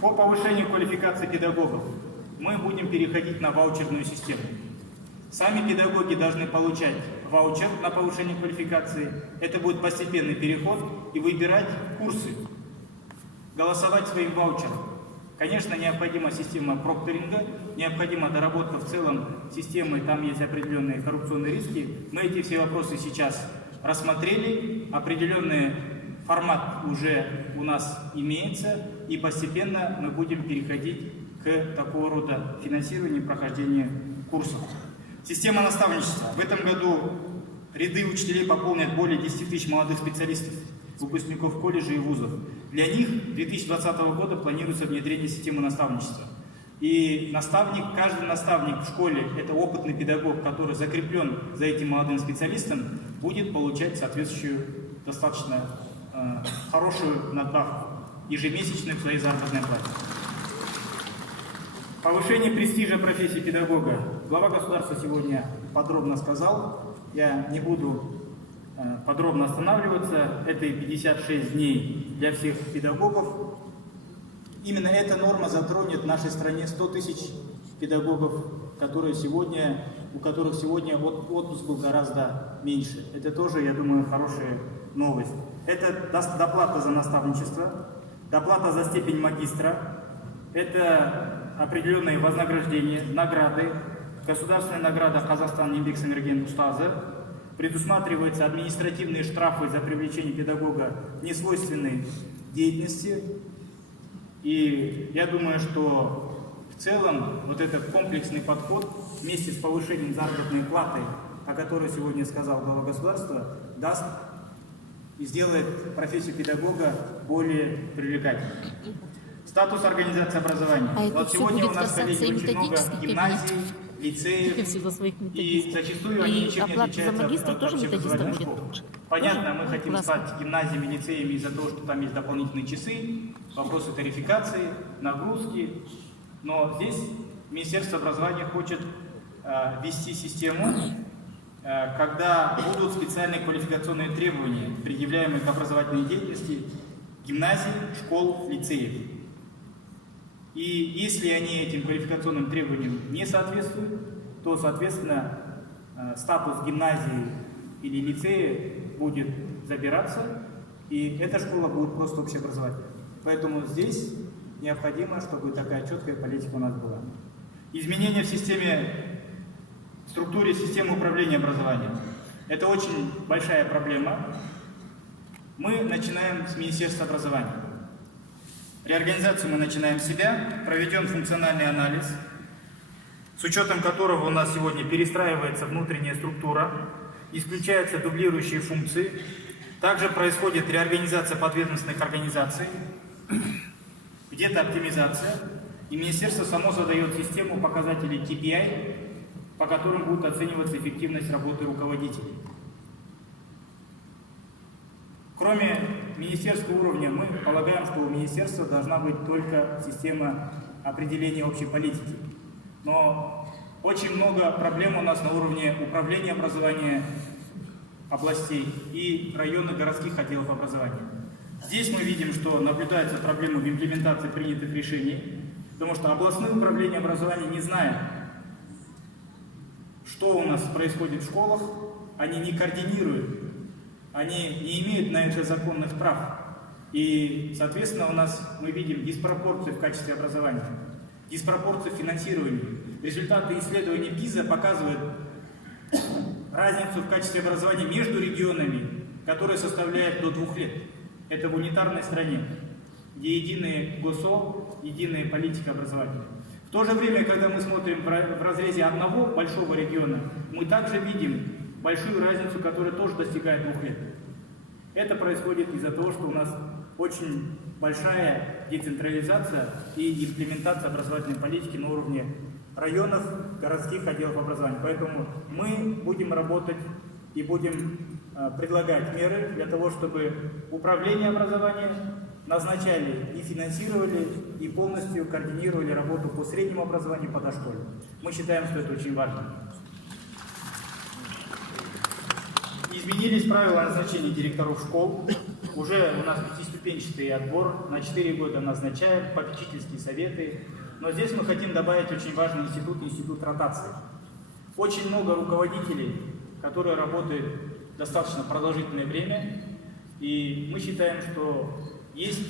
По повышению квалификации педагогов мы будем переходить на ваучерную систему. Сами педагоги должны получать ваучер на повышение квалификации. Это будет постепенный переход и выбирать курсы, голосовать своим ваучером. Конечно, необходима система прокторинга, необходима доработка в целом системы, там есть определенные коррупционные риски. Мы эти все вопросы сейчас рассмотрели, определенный формат уже у нас имеется, и постепенно мы будем переходить к такого рода финансированию и прохождению курсов. Система наставничества. В этом году ряды учителей пополнят более 10 тысяч молодых специалистов, выпускников колледжей и вузов. Для них 2020 года планируется внедрение системы наставничества. И каждый наставник в школе, это опытный педагог, который закреплен за этим молодым специалистом, будет получать соответствующую достаточно хорошую надбавку ежемесячную в своей заработной плате. Повышение престижа профессии педагога. Глава государства сегодня подробно сказал. Я не буду подробно останавливаться. Это и 56 дней для всех педагогов. Именно эта норма затронет в нашей стране 100 тысяч педагогов, у которых сегодня отпуск был гораздо меньше. Это тоже, я думаю, хорошая новость. Это доплата за наставничество, доплата за степень магистра, это определенные вознаграждения, награды, государственная награда «Казахстан еңбек сіңірген ұстазы», предусматриваются административные штрафы за привлечение педагога к несвойственной деятельности. И я думаю, что в целом вот этот комплексный подход вместе с повышением заработной платы, о которой сегодня сказал глава государства, даст и сделает профессию педагога более привлекательной. Статус организации образования. Вот сегодня у нас, коллеги, очень много гимназий, лицеев, и зачастую они ничем не отличаются от общеобразовательных школ. Понятно, мы хотим стать гимназиями, лицеями из-за того, что там есть дополнительные часы, вопросы тарификации, нагрузки. Но здесь Министерство образования хочет ввести систему, когда будут специальные квалификационные требования, предъявляемые к образовательной деятельности гимназий, школ, лицеев. И если они этим квалификационным требованиям не соответствуют, то, соответственно, статус гимназии или лицея будет забираться, и эта школа будет просто общеобразовательной. Поэтому здесь необходимо, чтобы такая четкая политика у нас была. Изменения в структуре системы управления образованием. Это очень большая проблема. Мы начинаем с Министерства образования. Реорганизацию мы начинаем с себя, проведен функциональный анализ, с учетом которого у нас сегодня перестраивается внутренняя структура, исключаются дублирующие функции, также происходит реорганизация подведомственных организаций, где-то оптимизация, и Министерство само задает систему показателей KPI, по которым будет оцениваться эффективность работы руководителей. Кроме министерского уровня, мы полагаем, что у министерства должна быть только система определения общей политики. Но очень много проблем у нас на уровне управления образования областей и районных городских отделов образования. Здесь мы видим, что наблюдаются проблемы в имплементации принятых решений, потому что областные управления образования не знают, что у нас происходит в школах, они не координируют, они не имеют на это законных прав. И, соответственно, у нас мы видим диспропорции в качестве образования, диспропорции в финансировании. Результаты исследований ПИЗа показывают разницу в качестве образования между регионами, которая составляет до 2 лет. Это в унитарной стране, где единые ГОСО, единая политика образования. В то же время, когда мы смотрим в разрезе одного большого региона, мы также видим большую разницу, которая тоже достигает 2 лет. Это происходит из-за того, что у нас очень большая децентрализация и имплементация образовательной политики на уровне районов, городских отделов образования. Поэтому мы будем работать и будем предлагать меры для того, чтобы управление образованием назначали и финансировали, и полностью координировали работу по среднему образованию и по дошколе. Мы считаем, что это очень важно. Изменились правила назначения директоров школ. Уже у нас пятиступенчатый отбор, на 4 года назначаем, попечительские советы. Но здесь мы хотим добавить очень важный институт ротации. Очень много руководителей, которые работают достаточно продолжительное время, и мы считаем, что есть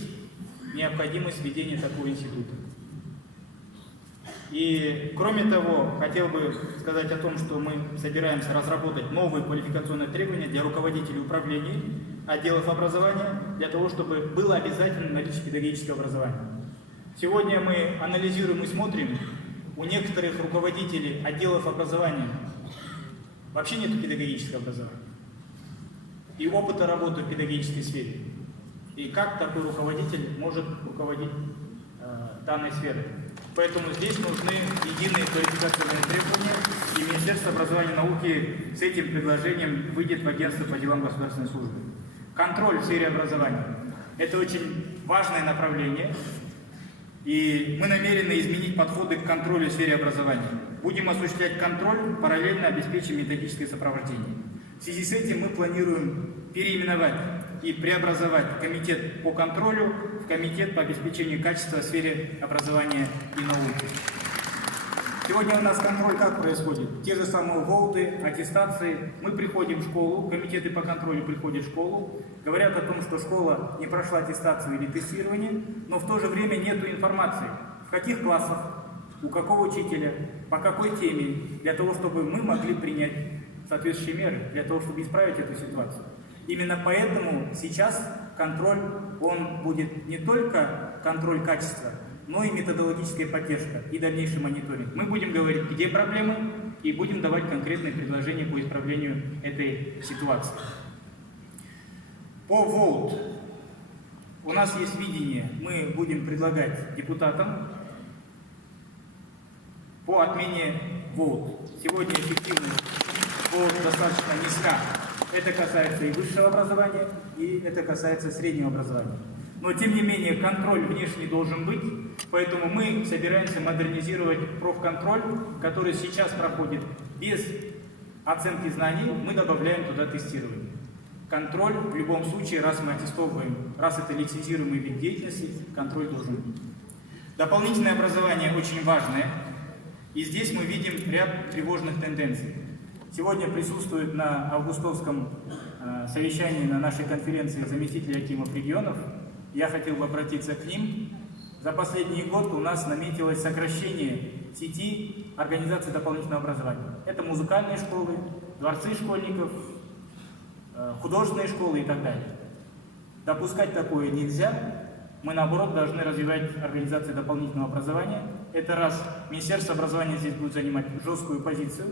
необходимость введения такого института. И кроме того, хотел бы сказать о том, что мы собираемся разработать новые квалификационные требования для руководителей управлений, отделов образования, для того, чтобы было обязательно наличие педагогического образования. Сегодня мы анализируем и смотрим, у некоторых руководителей отделов образования вообще нет педагогического образования и опыта работы в педагогической сфере. И как такой руководитель может руководить данной сферой? Поэтому здесь нужны единые квалификационные требования, и Министерство образования и науки с этим предложением выйдет в агентство по делам государственной службы. Контроль в сфере образования – это очень важное направление, и мы намерены изменить подходы к контролю в сфере образования. Будем осуществлять контроль, параллельно обеспечим методическое сопровождение. В связи с этим мы планируем переименовать и преобразовать комитет по контролю в комитет по обеспечению качества в сфере образования и науки. Сегодня у нас контроль как происходит? Те же самые ВОЛДы, аттестации. Мы приходим в школу, комитеты по контролю приходят в школу, говорят о том, что школа не прошла аттестацию или тестирование, но в то же время нет информации, в каких классах, у какого учителя, по какой теме, для того, чтобы мы могли принять соответствующие меры, для того, чтобы исправить эту ситуацию. Именно поэтому сейчас контроль, он будет не только контроль качества, но и методологическая поддержка и дальнейший мониторинг. Мы будем говорить, где проблемы, и будем давать конкретные предложения по исправлению этой ситуации. По ВОЛТ у нас есть видение, мы будем предлагать депутатам по отмене ВОЛТ. Сегодня эффективность ВОЛТ достаточно низка. Это касается и высшего образования, и это касается среднего образования. Но, тем не менее, контроль внешний должен быть, поэтому мы собираемся модернизировать профконтроль, который сейчас проходит без оценки знаний, мы добавляем туда тестирование. Контроль в любом случае, раз мы аттестовываем, раз это лицензируемый вид деятельности, контроль должен быть. Дополнительное образование очень важное, и здесь мы видим ряд тревожных тенденций. Сегодня присутствует на августовском совещании на нашей конференции заместители акимов регионов. Я хотел бы обратиться к ним. За последний год у нас наметилось сокращение сети организаций дополнительного образования. Это музыкальные школы, дворцы школьников, художественные школы и так далее. Допускать такое нельзя. Мы, наоборот, должны развивать организации дополнительного образования. Это раз, Министерство образования здесь будет занимать жесткую позицию.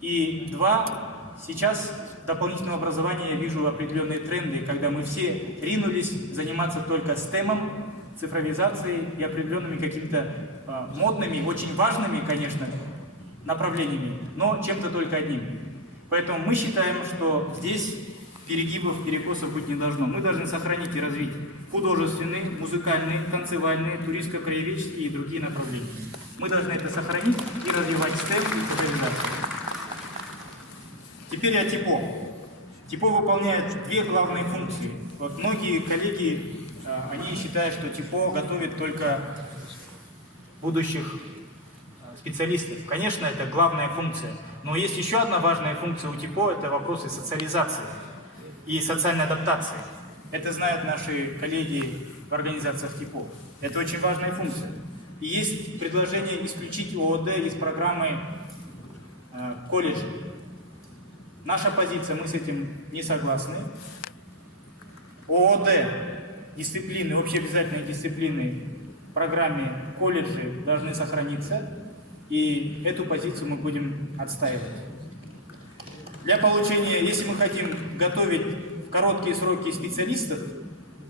И два, сейчас в дополнительном образовании я вижу определенные тренды, когда мы все ринулись заниматься только STEM, цифровизацией и определенными какими-то модными, очень важными, конечно, направлениями, но чем-то только одним. Поэтому мы считаем, что здесь перегибов, перекосов быть не должно. Мы должны сохранить и развить художественные, музыкальные, танцевальные, туристско-краеведческие и другие направления. Мы должны это сохранить и развивать STEM и цифровизацию. Теперь о ТИПО. ТИПО выполняет две главные функции. Вот многие коллеги, они считают, что ТИПО готовит только будущих специалистов. Конечно, это главная функция. Но есть еще одна важная функция у ТИПО – это вопросы социализации и социальной адаптации. Это знают наши коллеги в организациях ТИПО. Это очень важная функция. И есть предложение исключить ООД из программы колледжа. Наша позиция, мы с этим не согласны. ООД, дисциплины, общеобязательные дисциплины в программе колледжи должны сохраниться, и эту позицию мы будем отстаивать. Для получения, если мы хотим готовить в короткие сроки специалистов,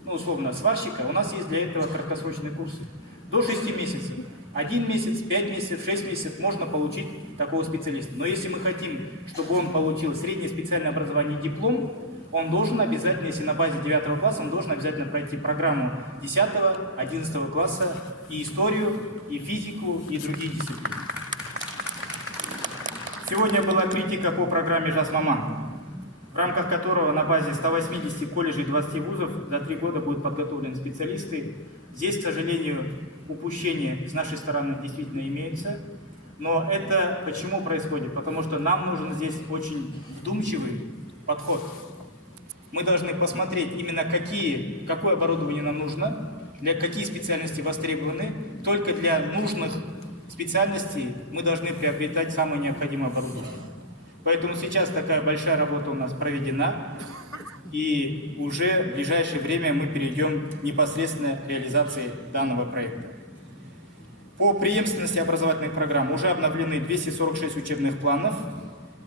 ну, условно, сварщика, у нас есть для этого краткосрочные курсы. До 6 месяцев. 1 месяц, 5 месяцев, 6 месяцев можно получить такого специалиста. Но если мы хотим, чтобы он получил среднее специальное образование и диплом, он должен обязательно, если на базе 9 класса, он должен обязательно пройти программу 10, 11 класса и историю, и физику, и другие дисциплины. Сегодня была критика по программе «Жас-Маман», в рамках которого на базе 180 колледжей и 20 вузов за 3 года будут подготовлены специалисты. Здесь, к сожалению, упущения с нашей стороны действительно имеются. Но это почему происходит? Потому что нам нужен здесь очень вдумчивый подход. Мы должны посмотреть именно какое оборудование нам нужно, какие специальности востребованы. Только для нужных специальностей мы должны приобретать самое необходимое оборудование. Поэтому сейчас такая большая работа у нас проведена, и уже в ближайшее время мы перейдем непосредственно к реализации данного проекта. По преемственности образовательных программ уже обновлены 246 учебных планов,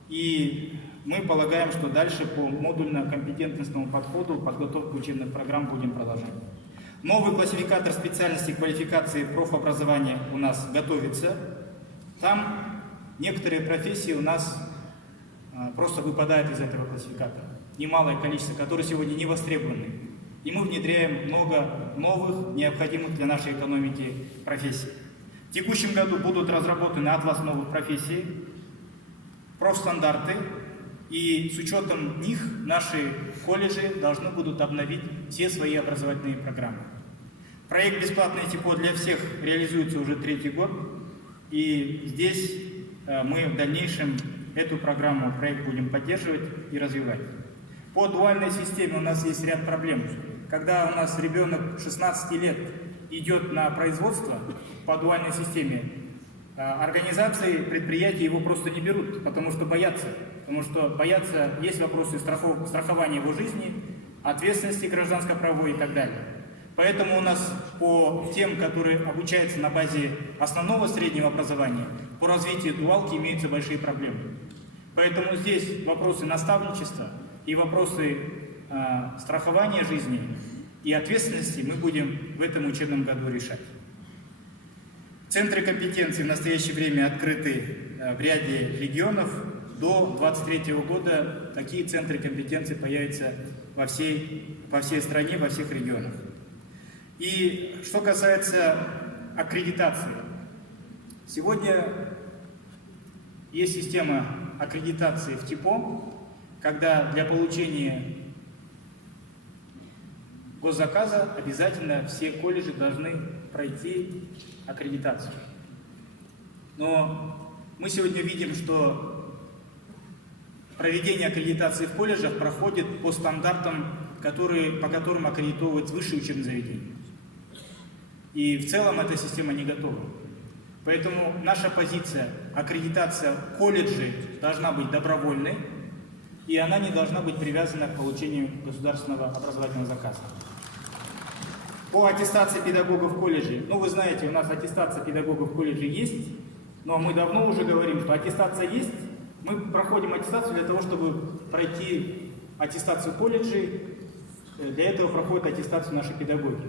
и мы полагаем, что дальше по модульно-компетентностному подходу подготовку учебных программ будем продолжать. Новый классификатор специальностей квалификации профобразования у нас готовится. Там некоторые профессии у нас просто выпадают из этого классификатора. Немалое количество, которые сегодня не востребованы. И мы внедряем много новых, необходимых для нашей экономики профессий. В текущем году будут разработаны атлас новых профессий, профстандарты, и с учетом них наши колледжи должны будут обновить все свои образовательные программы. Проект «Бесплатное тепло для всех» реализуется уже 3-й год, и здесь мы в дальнейшем эту программу, проект будем поддерживать и развивать. По дуальной системе у нас есть ряд проблем. Когда у нас ребенок 16 лет идет на производство по дуальной системе, организации, предприятия его просто не берут, потому что боятся. Есть вопросы страхования его жизни, ответственности гражданско-правовой и так далее. Поэтому у нас по тем, которые обучаются на базе основного среднего образования, по развитию дуалки имеются большие проблемы. Поэтому здесь вопросы наставничества и вопросы страхования жизни и ответственности мы будем в этом учебном году решать. Центры компетенции в настоящее время открыты в ряде регионов. До 2023 года такие центры компетенции появятся по всей стране, во всех регионах. И что касается аккредитации. Сегодня есть система аккредитации в ТИПО, когда для получения госзаказа обязательно все колледжи должны пройти аккредитацию. Но мы сегодня видим, что проведение аккредитации в колледжах проходит по стандартам, по которым аккредитовывают высшие учебные заведения. И в целом эта система не готова. Поэтому наша позиция – аккредитация колледжей должна быть добровольной, и она не должна быть привязана к получению государственного образовательного заказа. По аттестации педагогов колледжей. Вы знаете, у нас аттестация педагогов колледжей есть, но мы давно уже говорим, что аттестация есть. Мы проходим аттестацию для того, чтобы пройти аттестацию колледжей. Для этого проходит аттестацию наши педагоги.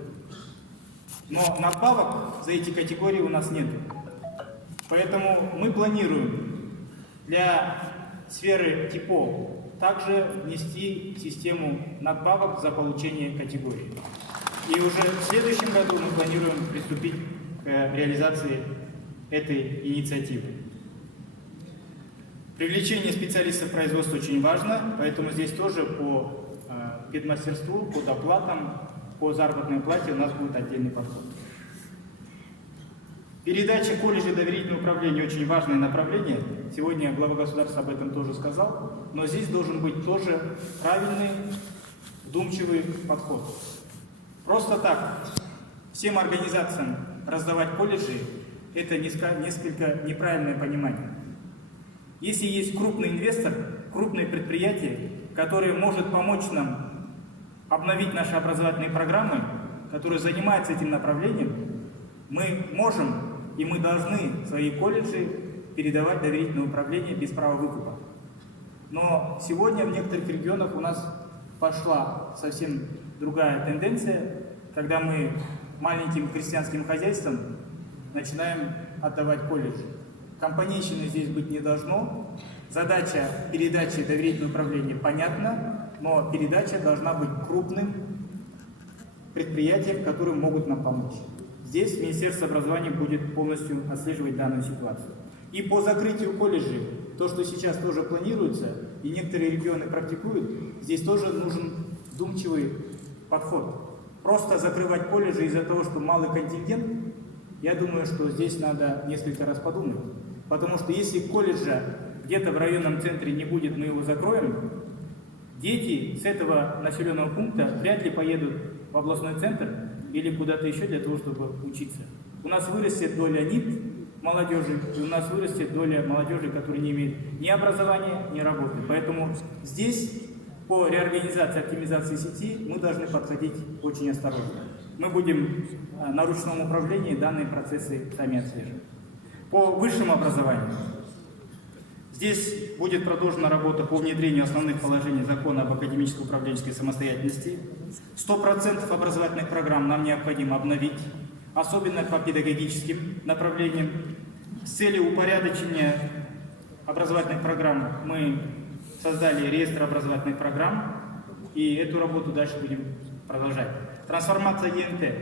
Но надбавок за эти категории у нас нет. Поэтому мы планируем для сферы ТИПО также внести систему надбавок за получение категории. И уже в следующем году мы планируем приступить к реализации этой инициативы. Привлечение специалистов производства очень важно, поэтому здесь тоже по педмастерству, по доплатам, по заработной плате у нас будет отдельный подход. Передача колледжей доверительного управления очень важное направление. Сегодня глава государства об этом тоже сказал, но здесь должен быть тоже правильный, вдумчивый подход. Просто так всем организациям раздавать колледжи – это несколько неправильное понимание. Если есть крупный инвестор, крупное предприятие, которое может помочь нам обновить наши образовательные программы, которое занимается этим направлением, мы можем и мы должны свои колледжи передавать в доверительное управление без права выкупа. Но сегодня в некоторых регионах у нас пошла совсем другая тенденция, когда мы маленьким крестьянским хозяйствам начинаем отдавать колледжи. Компанейщины здесь быть не должно. Задача передачи доверительного управления понятна. но передача должна быть крупным предприятиям, которые могут нам помочь. Здесь Министерство образования будет полностью отслеживать данную ситуацию. И по закрытию колледжей, то, что сейчас тоже планируется, и некоторые регионы практикуют, здесь тоже нужен вдумчивый подход. Просто закрывать колледжи из-за того, что малый контингент, я думаю, что здесь надо несколько раз подумать. Потому что если колледжа где-то в районном центре не будет, мы его закроем, дети с этого населенного пункта вряд ли поедут в областной центр или куда-то еще для того, чтобы учиться. У нас вырастет доля НИТ молодежи, и у нас вырастет доля молодежи, которая не имеет ни образования, ни работы. Поэтому здесь по реорганизации, оптимизации сети мы должны подходить очень осторожно. Мы будем на ручном управлении данные процессы сами отслеживать. По высшему образованию. Здесь будет продолжена работа по внедрению основных положений закона об академической управленческой самостоятельности. 100% образовательных программ нам необходимо обновить, особенно по педагогическим направлениям. С целью упорядочения образовательных программ мы создали реестр образовательных программ, и эту работу дальше будем продолжать. Трансформация ЕНТ.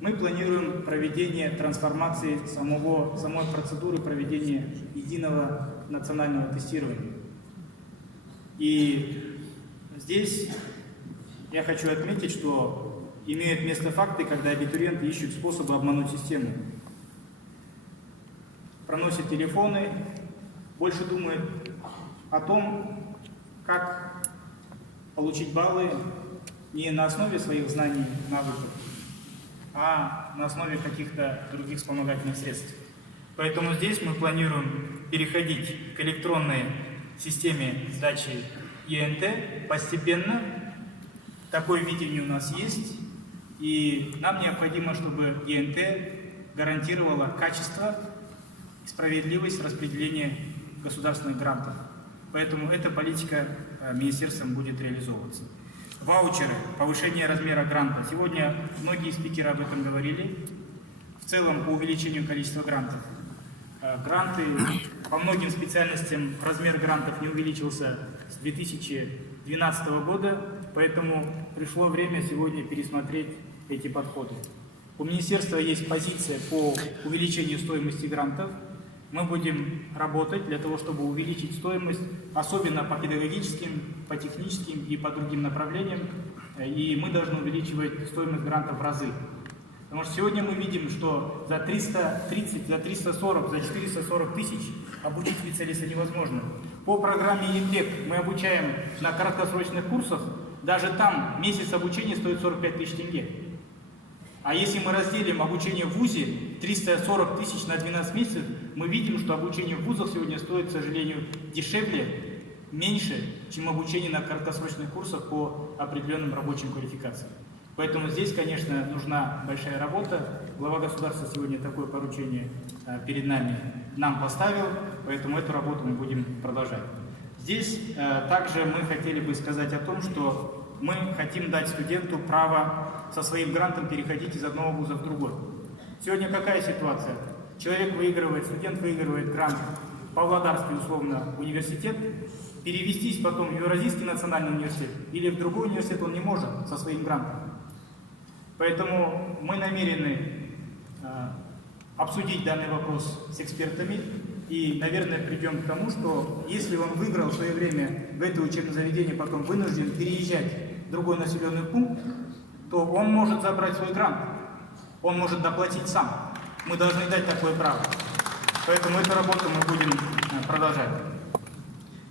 Мы планируем проведение трансформации самой процедуры проведения единого национального тестирования. И здесь я хочу отметить, что имеют место факты, когда абитуриенты ищут способы обмануть систему. Проносят телефоны, больше думают о том, как получить баллы не на основе своих знаний, навыков, а на основе каких-то других вспомогательных средств. Поэтому здесь мы планируем переходить к электронной системе сдачи ЕНТ постепенно. Такое видение у нас есть, и нам необходимо, чтобы ЕНТ гарантировала качество и справедливость распределения государственных грантов. Поэтому эта политика министерством будет реализовываться. Ваучеры, повышение размера гранта. Сегодня многие спикеры об этом говорили. В целом по увеличению количества грантов. Гранты по многим специальностям, размер грантов не увеличился с 2012 года, поэтому пришло время сегодня пересмотреть эти подходы. У министерства есть позиция по увеличению стоимости грантов. Мы будем работать для того, чтобы увеличить стоимость, особенно по педагогическим, по техническим и по другим направлениям. И мы должны увеличивать стоимость грантов в разы. Потому что сегодня мы видим, что за 330, за 340, за 440 тысяч обучить специалиста невозможно. По программе ЕНТЕК мы обучаем на краткосрочных курсах, даже там месяц обучения стоит 45 тысяч тенге. А если мы разделим обучение в ВУЗе 340 тысяч на 12 месяцев, мы видим, что обучение в ВУЗах сегодня стоит, к сожалению, дешевле, меньше, чем обучение на краткосрочных курсах по определенным рабочим квалификациям. Поэтому здесь, конечно, нужна большая работа. Глава государства сегодня такое поручение перед нами нам поставил, поэтому эту работу мы будем продолжать. Здесь также мы хотели бы сказать о том, что мы хотим дать студенту право со своим грантом переходить из одного вуза в другой. Сегодня какая ситуация? Человек выигрывает, студент выигрывает грант в Павлодарский, условно, университет, перевестись потом в Евразийский национальный университет или в другой университет он не может со своим грантом. Поэтому мы намерены обсудить данный вопрос с экспертами и, наверное, придем к тому, что если он выиграл в свое время в это учебное заведение, потом вынужден переезжать в другой населенный пункт, то он может забрать свой грант, он может доплатить сам. Мы должны дать такое право. Поэтому эту работу мы будем продолжать.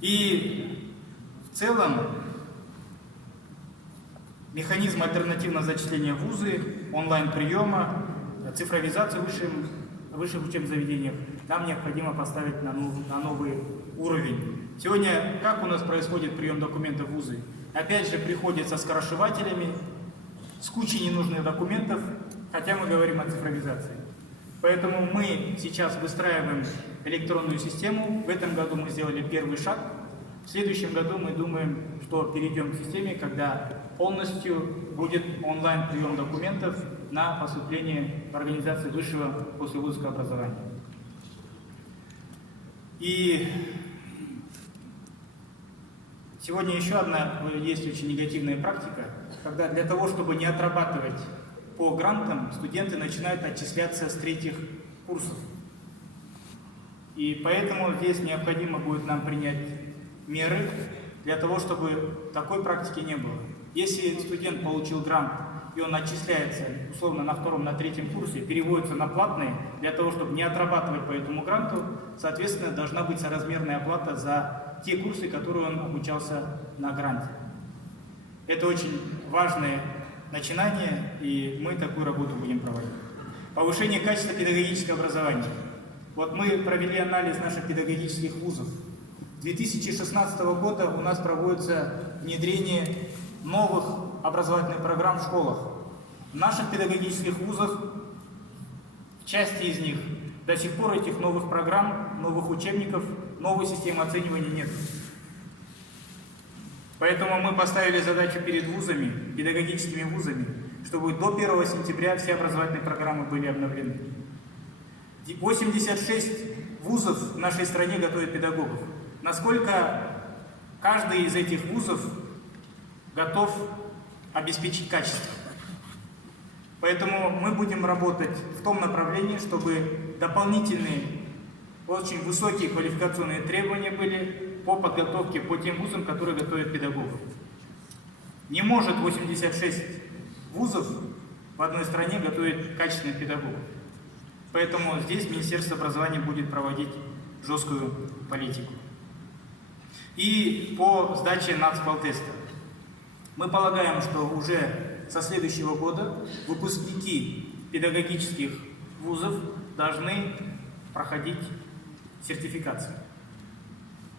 И в целом механизм альтернативного зачисления в вузы, онлайн-приема, цифровизацию высших учебных заведениях нам необходимо поставить на новый уровень. Сегодня как у нас происходит прием документов в вузы? Опять же приходят со скоросшивателями, с кучей ненужных документов, хотя мы говорим о цифровизации. Поэтому мы сейчас выстраиваем электронную систему. В этом году мы сделали первый шаг. В следующем году мы думаем, что перейдем к системе, когда полностью будет онлайн-прием документов на поступление в организации высшего послевузовского образования. И Сегодня еще одна есть очень негативная практика, когда для того, чтобы не отрабатывать по грантам, студенты начинают отчисляться с третьих курсов. И поэтому здесь необходимо будет нам принять меры для того, чтобы такой практики не было. Если студент получил грант, и он отчисляется условно на втором, на третьем курсе, переводится на платные, для того, чтобы не отрабатывать по этому гранту, соответственно, должна быть соразмерная оплата за те курсы, которые он обучался на гранте. Это очень важное начинание, и мы такую работу будем проводить. Повышение качества педагогического образования. Вот мы провели анализ наших педагогических вузов. С 2016 года у нас проводится внедрение новых образовательных программ в школах. В наших педагогических вузах, в части из них, до сих пор этих новых программ, новых учебников, новой системы оценивания нет. Поэтому мы поставили задачу перед вузами, педагогическими вузами, чтобы до 1 сентября все образовательные программы были обновлены. 86 вузов в нашей стране готовят педагогов. Насколько каждый из этих вузов готов обеспечить качество. Поэтому мы будем работать в том направлении, чтобы дополнительные, очень высокие квалификационные требования были по подготовке по тем вузам, которые готовят педагогов. Не может 86 вузов в одной стране готовить качественных педагогов. Поэтому здесь Министерство образования будет проводить жесткую политику. И по сдаче нацбалтеста. Мы полагаем, что уже со следующего года выпускники педагогических вузов должны проходить сертификацию.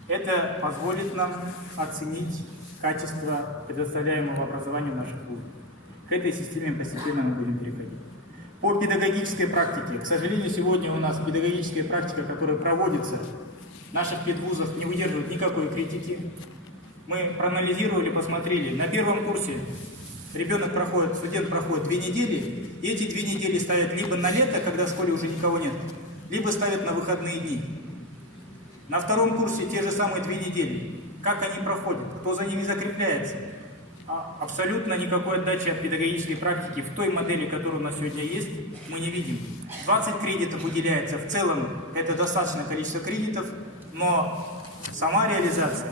Это позволит нам оценить качество предоставляемого образования в наших вузах. К этой системе постепенно мы будем переходить. По педагогической практике. К сожалению, сегодня у нас педагогическая практика, которая проводится в наших педвузах, не выдерживает никакой критики. Мы проанализировали, посмотрели. На первом курсе студент проходит 2 недели, и эти 2 недели ставят либо на лето, когда в школе уже никого нет, либо ставят на выходные дни. На втором курсе те же самые 2 недели. Как они проходят? Кто за ними закрепляется? Абсолютно никакой отдачи от педагогической практики в той модели, которая у нас сегодня есть, мы не видим. 20 кредитов выделяется, в целом это достаточное количество кредитов, но сама реализация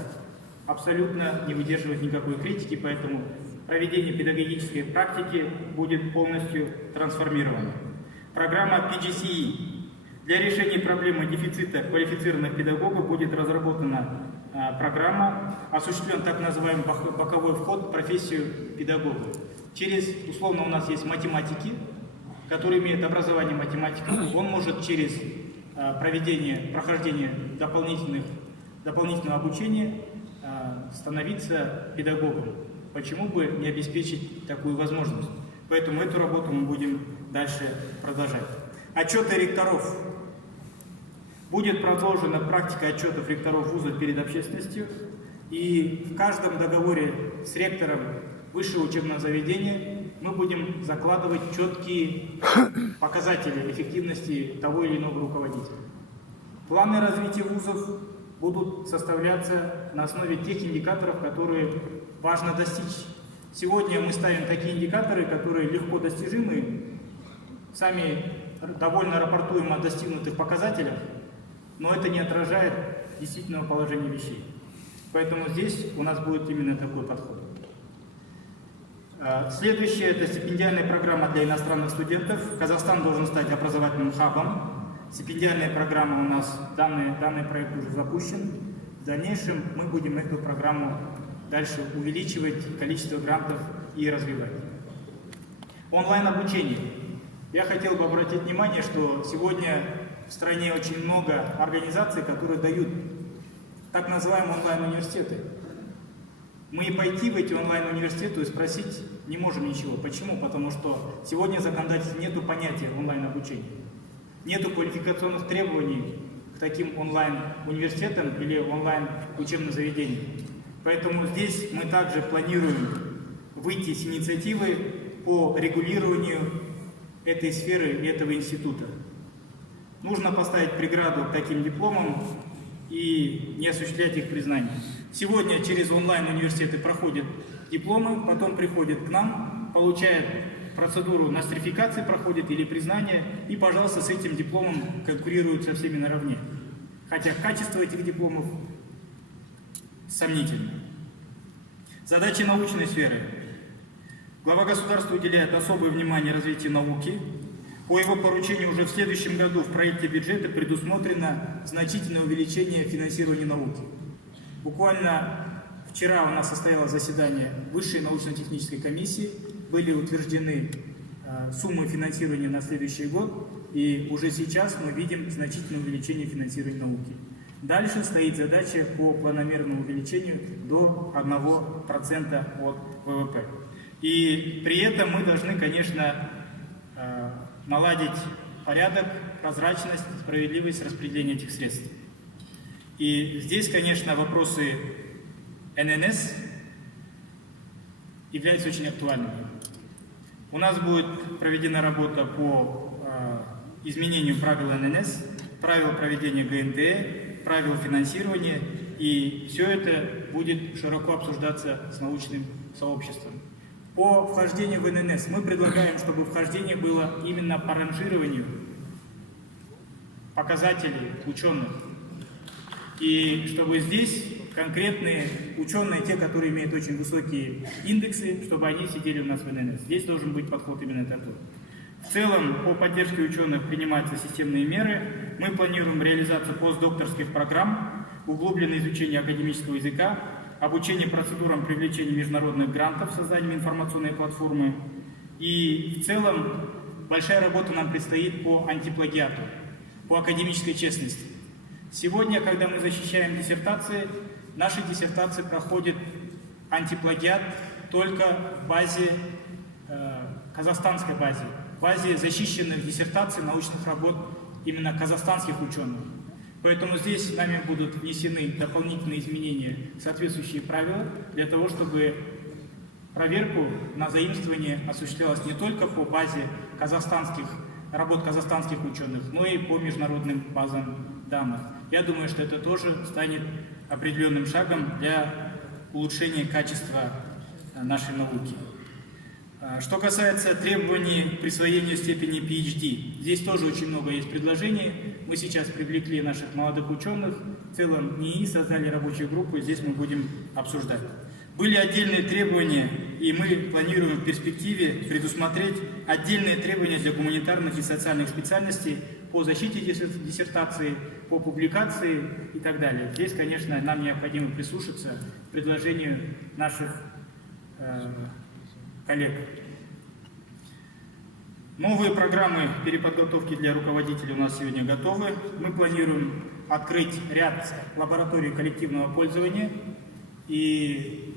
абсолютно не выдерживает никакой критики, поэтому проведение педагогической практики будет полностью трансформировано. Программа PGCE. Для решения проблемы дефицита квалифицированных педагогов будет разработана программа, осуществлен так называемый боковой вход в профессию педагога. Условно, у нас есть математики, которые имеют образование математика, он может через прохождение дополнительного обучения становиться педагогом. Почему бы не обеспечить такую возможность? Поэтому эту работу мы будем дальше продолжать. Отчеты ректоров. Будет продолжена практика отчетов ректоров вузов перед общественностью, и в каждом договоре с ректором высшего учебного заведения мы будем закладывать четкие показатели эффективности того или иного руководителя. Планы развития вузов будут составляться на основе тех индикаторов, которые важно достичь. Сегодня мы ставим такие индикаторы, которые легко достижимы, сами довольно рапортуем о достигнутых показателях, но это не отражает действительного положения вещей. Поэтому здесь у нас будет именно такой подход. Следующее – это стипендиальная программа для иностранных студентов. Казахстан должен стать образовательным хабом. Стипендиальная программа у нас, данный проект уже запущен. В дальнейшем мы будем эту программу дальше увеличивать, количество грантов и развивать. Онлайн-обучение. Я хотел бы обратить внимание, что сегодня в стране очень много организаций, которые дают так называемые онлайн-университеты. Мы пойти в эти онлайн-университеты и спросить не можем ничего. Почему? Потому что сегодня в законодательстве нету понятия онлайн-обучения. Нету квалификационных требований к таким онлайн-университетам или онлайн-учебным заведениям. Поэтому здесь мы также планируем выйти с инициативой по регулированию этой сферы и этого института. Нужно поставить преграду к таким дипломам и не осуществлять их признание. Сегодня через онлайн-университеты проходят дипломы, потом приходят к нам, получают процедуру нострификации, проходят или признание, и, пожалуйста, с этим дипломом конкурируют со всеми наравне. Хотя качество этих дипломов сомнительно. Задачи научной сферы. Глава государства уделяет особое внимание развитию науки. По его поручению уже в следующем году в проекте бюджета предусмотрено значительное увеличение финансирования науки. Буквально вчера у нас состоялось заседание Высшей научно-технической комиссии, были утверждены суммы финансирования на следующий год, и уже сейчас мы видим значительное увеличение финансирования науки. Дальше стоит задача по планомерному увеличению до 1% от ВВП. И при этом мы должны, конечно, наладить порядок, прозрачность, справедливость распределения этих средств. И здесь, конечно, вопросы ННС являются очень актуальными. У нас будет проведена работа по изменению правил ННС, правил проведения ГНТ, правил финансирования, и все это будет широко обсуждаться с научным сообществом. По вхождению в ННС мы предлагаем, чтобы вхождение было именно по ранжированию показателей ученых. И чтобы здесь конкретные ученые, те, которые имеют очень высокие индексы, чтобы они сидели у нас в ННС. Здесь должен быть подход именно такой. В целом, по поддержке ученых принимаются системные меры. Мы планируем реализацию постдокторских программ, углубленное изучение академического языка, обучение процедурам привлечения международных грантов, созданием информационной платформы. И в целом большая работа нам предстоит по антиплагиату, по академической честности. Сегодня, когда мы защищаем диссертации, наши диссертации проходят антиплагиат только в базе, казахстанской базе защищенных диссертаций, научных работ именно казахстанских ученых. Поэтому здесь нами будут внесены дополнительные изменения в соответствующие правила, для того, чтобы проверку на заимствование осуществлялась не только по базе работ казахстанских ученых, но и по международным базам данных. Я думаю, что это тоже станет определенным шагом для улучшения качества нашей науки. Что касается требований к присвоению степени PhD, здесь тоже очень много есть предложений. Мы сейчас привлекли наших молодых ученых, в целом НИИ создали рабочую группу, и здесь мы будем обсуждать. Были отдельные требования, и мы планируем в перспективе предусмотреть отдельные требования для гуманитарных и социальных специальностей по защите диссертации, по публикации и так далее. Здесь, конечно, нам необходимо прислушаться к предложению наших коллег. Новые программы переподготовки для руководителей у нас сегодня готовы. Мы планируем открыть ряд лабораторий коллективного пользования, и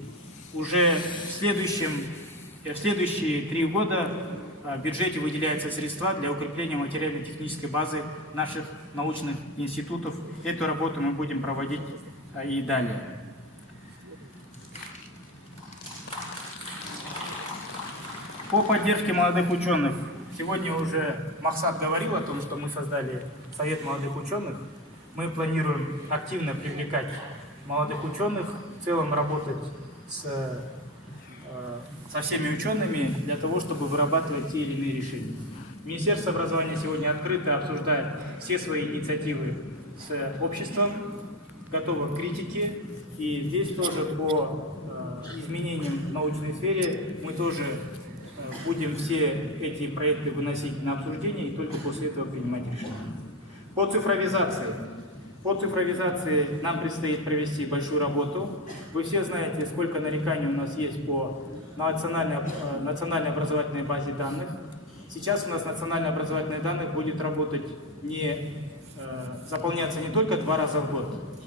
уже в следующие 3 года в бюджете выделяются средства для укрепления материально-технической базы наших научных институтов. Эту работу мы будем проводить и далее. По поддержке молодых ученых. Сегодня уже Махсат говорил о том, что мы создали Совет молодых ученых. Мы планируем активно привлекать молодых ученых, в целом работать со всеми учеными для того, чтобы вырабатывать те или иные решения. Министерство образования сегодня открыто обсуждает все свои инициативы с обществом, готово к критике, и здесь тоже по изменениям в научной сфере мы тоже будем все эти проекты выносить на обсуждение и только после этого принимать решения. По цифровизации нам предстоит провести большую работу. Вы все знаете, сколько нареканий у нас есть по национальной образовательной базе данных. Сейчас у нас национальная образовательная данных будет работать заполняться не только 2 раза в год.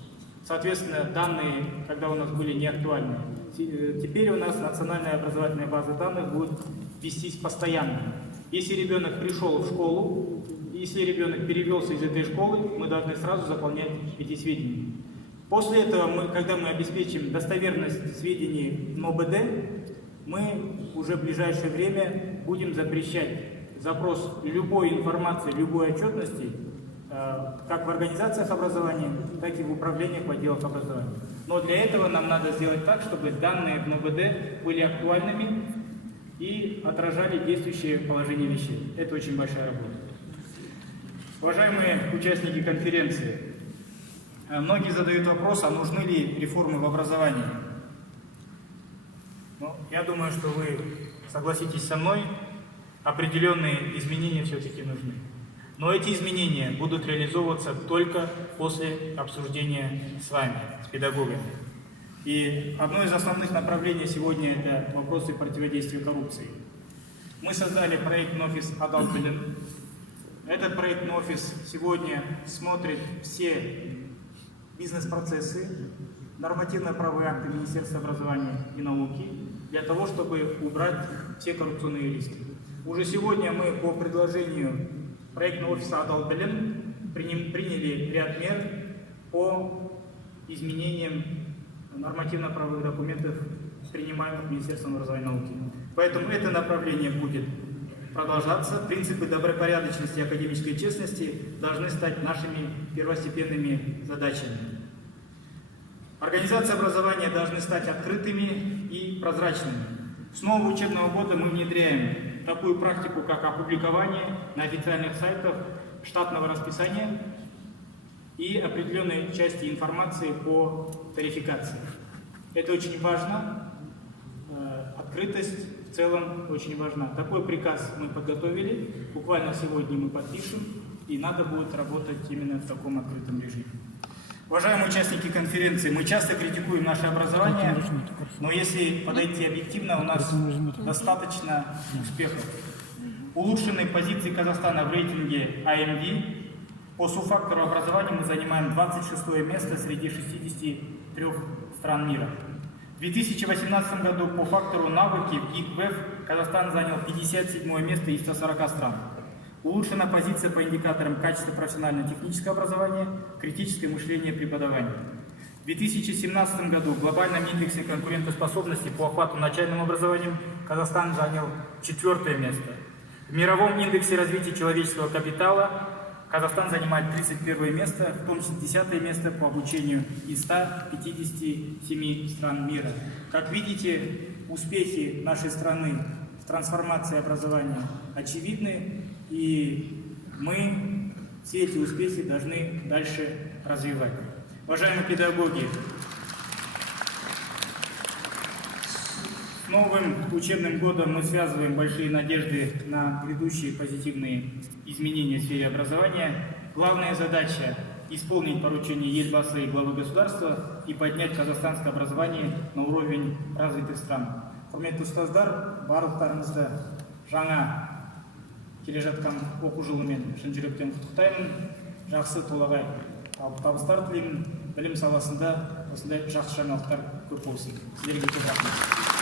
Соответственно, данные, когда у нас были не актуальны, теперь у нас национальная образовательная база данных будет вестись постоянно. Если ребенок пришел в школу, если ребенок перевелся из этой школы, мы должны сразу заполнять эти сведения. После этого, когда мы обеспечим достоверность сведений МОБД, мы уже в ближайшее время будем запрещать запрос любой информации, любой отчетности как в организациях образования, так и в управлениях в отделах образования. Но для этого нам надо сделать так, чтобы данные в НОБД были актуальными и отражали действующее положение вещей. Это очень большая работа. Уважаемые участники конференции, многие задают вопрос, а нужны ли реформы в образовании? Я думаю, что вы согласитесь со мной, определенные изменения все-таки нужны. Но эти изменения будут реализовываться только после обсуждения с вами, с педагогами. И одно из основных направлений сегодня – это вопросы противодействия коррупции. Мы создали проектный офис «Адал Билим». Этот проектный офис сегодня смотрит все бизнес-процессы, нормативно-правовые акты Министерства образования и науки для того, чтобы убрать все коррупционные риски. Уже сегодня мы по предложению проектного офиса «Адал Билим» приняли ряд мер по изменениям нормативно-правовых документов, принимаемых Министерством образования и науки. Поэтому это направление будет продолжаться. Принципы добропорядочности и академической честности должны стать нашими первостепенными задачами. Организации образования должны стать открытыми и прозрачными. С нового учебного года мы внедряем такую практику, как опубликование на официальных сайтах штатного расписания и определенной части информации по тарификации. Это очень важно. Открытость в целом очень важна. Такой приказ мы подготовили, буквально сегодня мы подпишем, и надо будет работать именно в таком открытом режиме. Уважаемые участники конференции, мы часто критикуем наше образование, но если подойти объективно, у нас достаточно успехов. Улучшенные позиции Казахстана в рейтинге IMD. По субфактору образования мы занимаем 26 место среди 63 стран мира. В 2018 году по фактору навыки в ГИК-ВЭФ Казахстан занял 57 место из 140 стран. Улучшена позиция по индикаторам качества профессионально-технического образования, критическое мышление преподавания. В 2017 году в глобальном индексе конкурентоспособности по охвату начальным образованием Казахстан занял 4 место. В мировом индексе развития человеческого капитала Казахстан занимает 31 место, в том числе 10 место по обучению из 157 стран мира. Как видите, успехи нашей страны в трансформации образования очевидны, и мы все эти успехи должны дальше развивать. Уважаемые педагоги, с новым учебным годом мы связываем большие надежды на грядущие позитивные изменения в сфере образования. Главная задача – исполнить поручение Елбасы и главы государства и поднять казахстанское образование на уровень развитых стран. Құрметті ұстаздар, барлықтарыңызды жаңа келе жатқан оқу жылымен шын жүректен құттықтаймын. Жақсы толағай табыстар тілеймін. Білім саласында осындай жақсы жаңалықтар көп болсын. Сіздерге көп рахмет.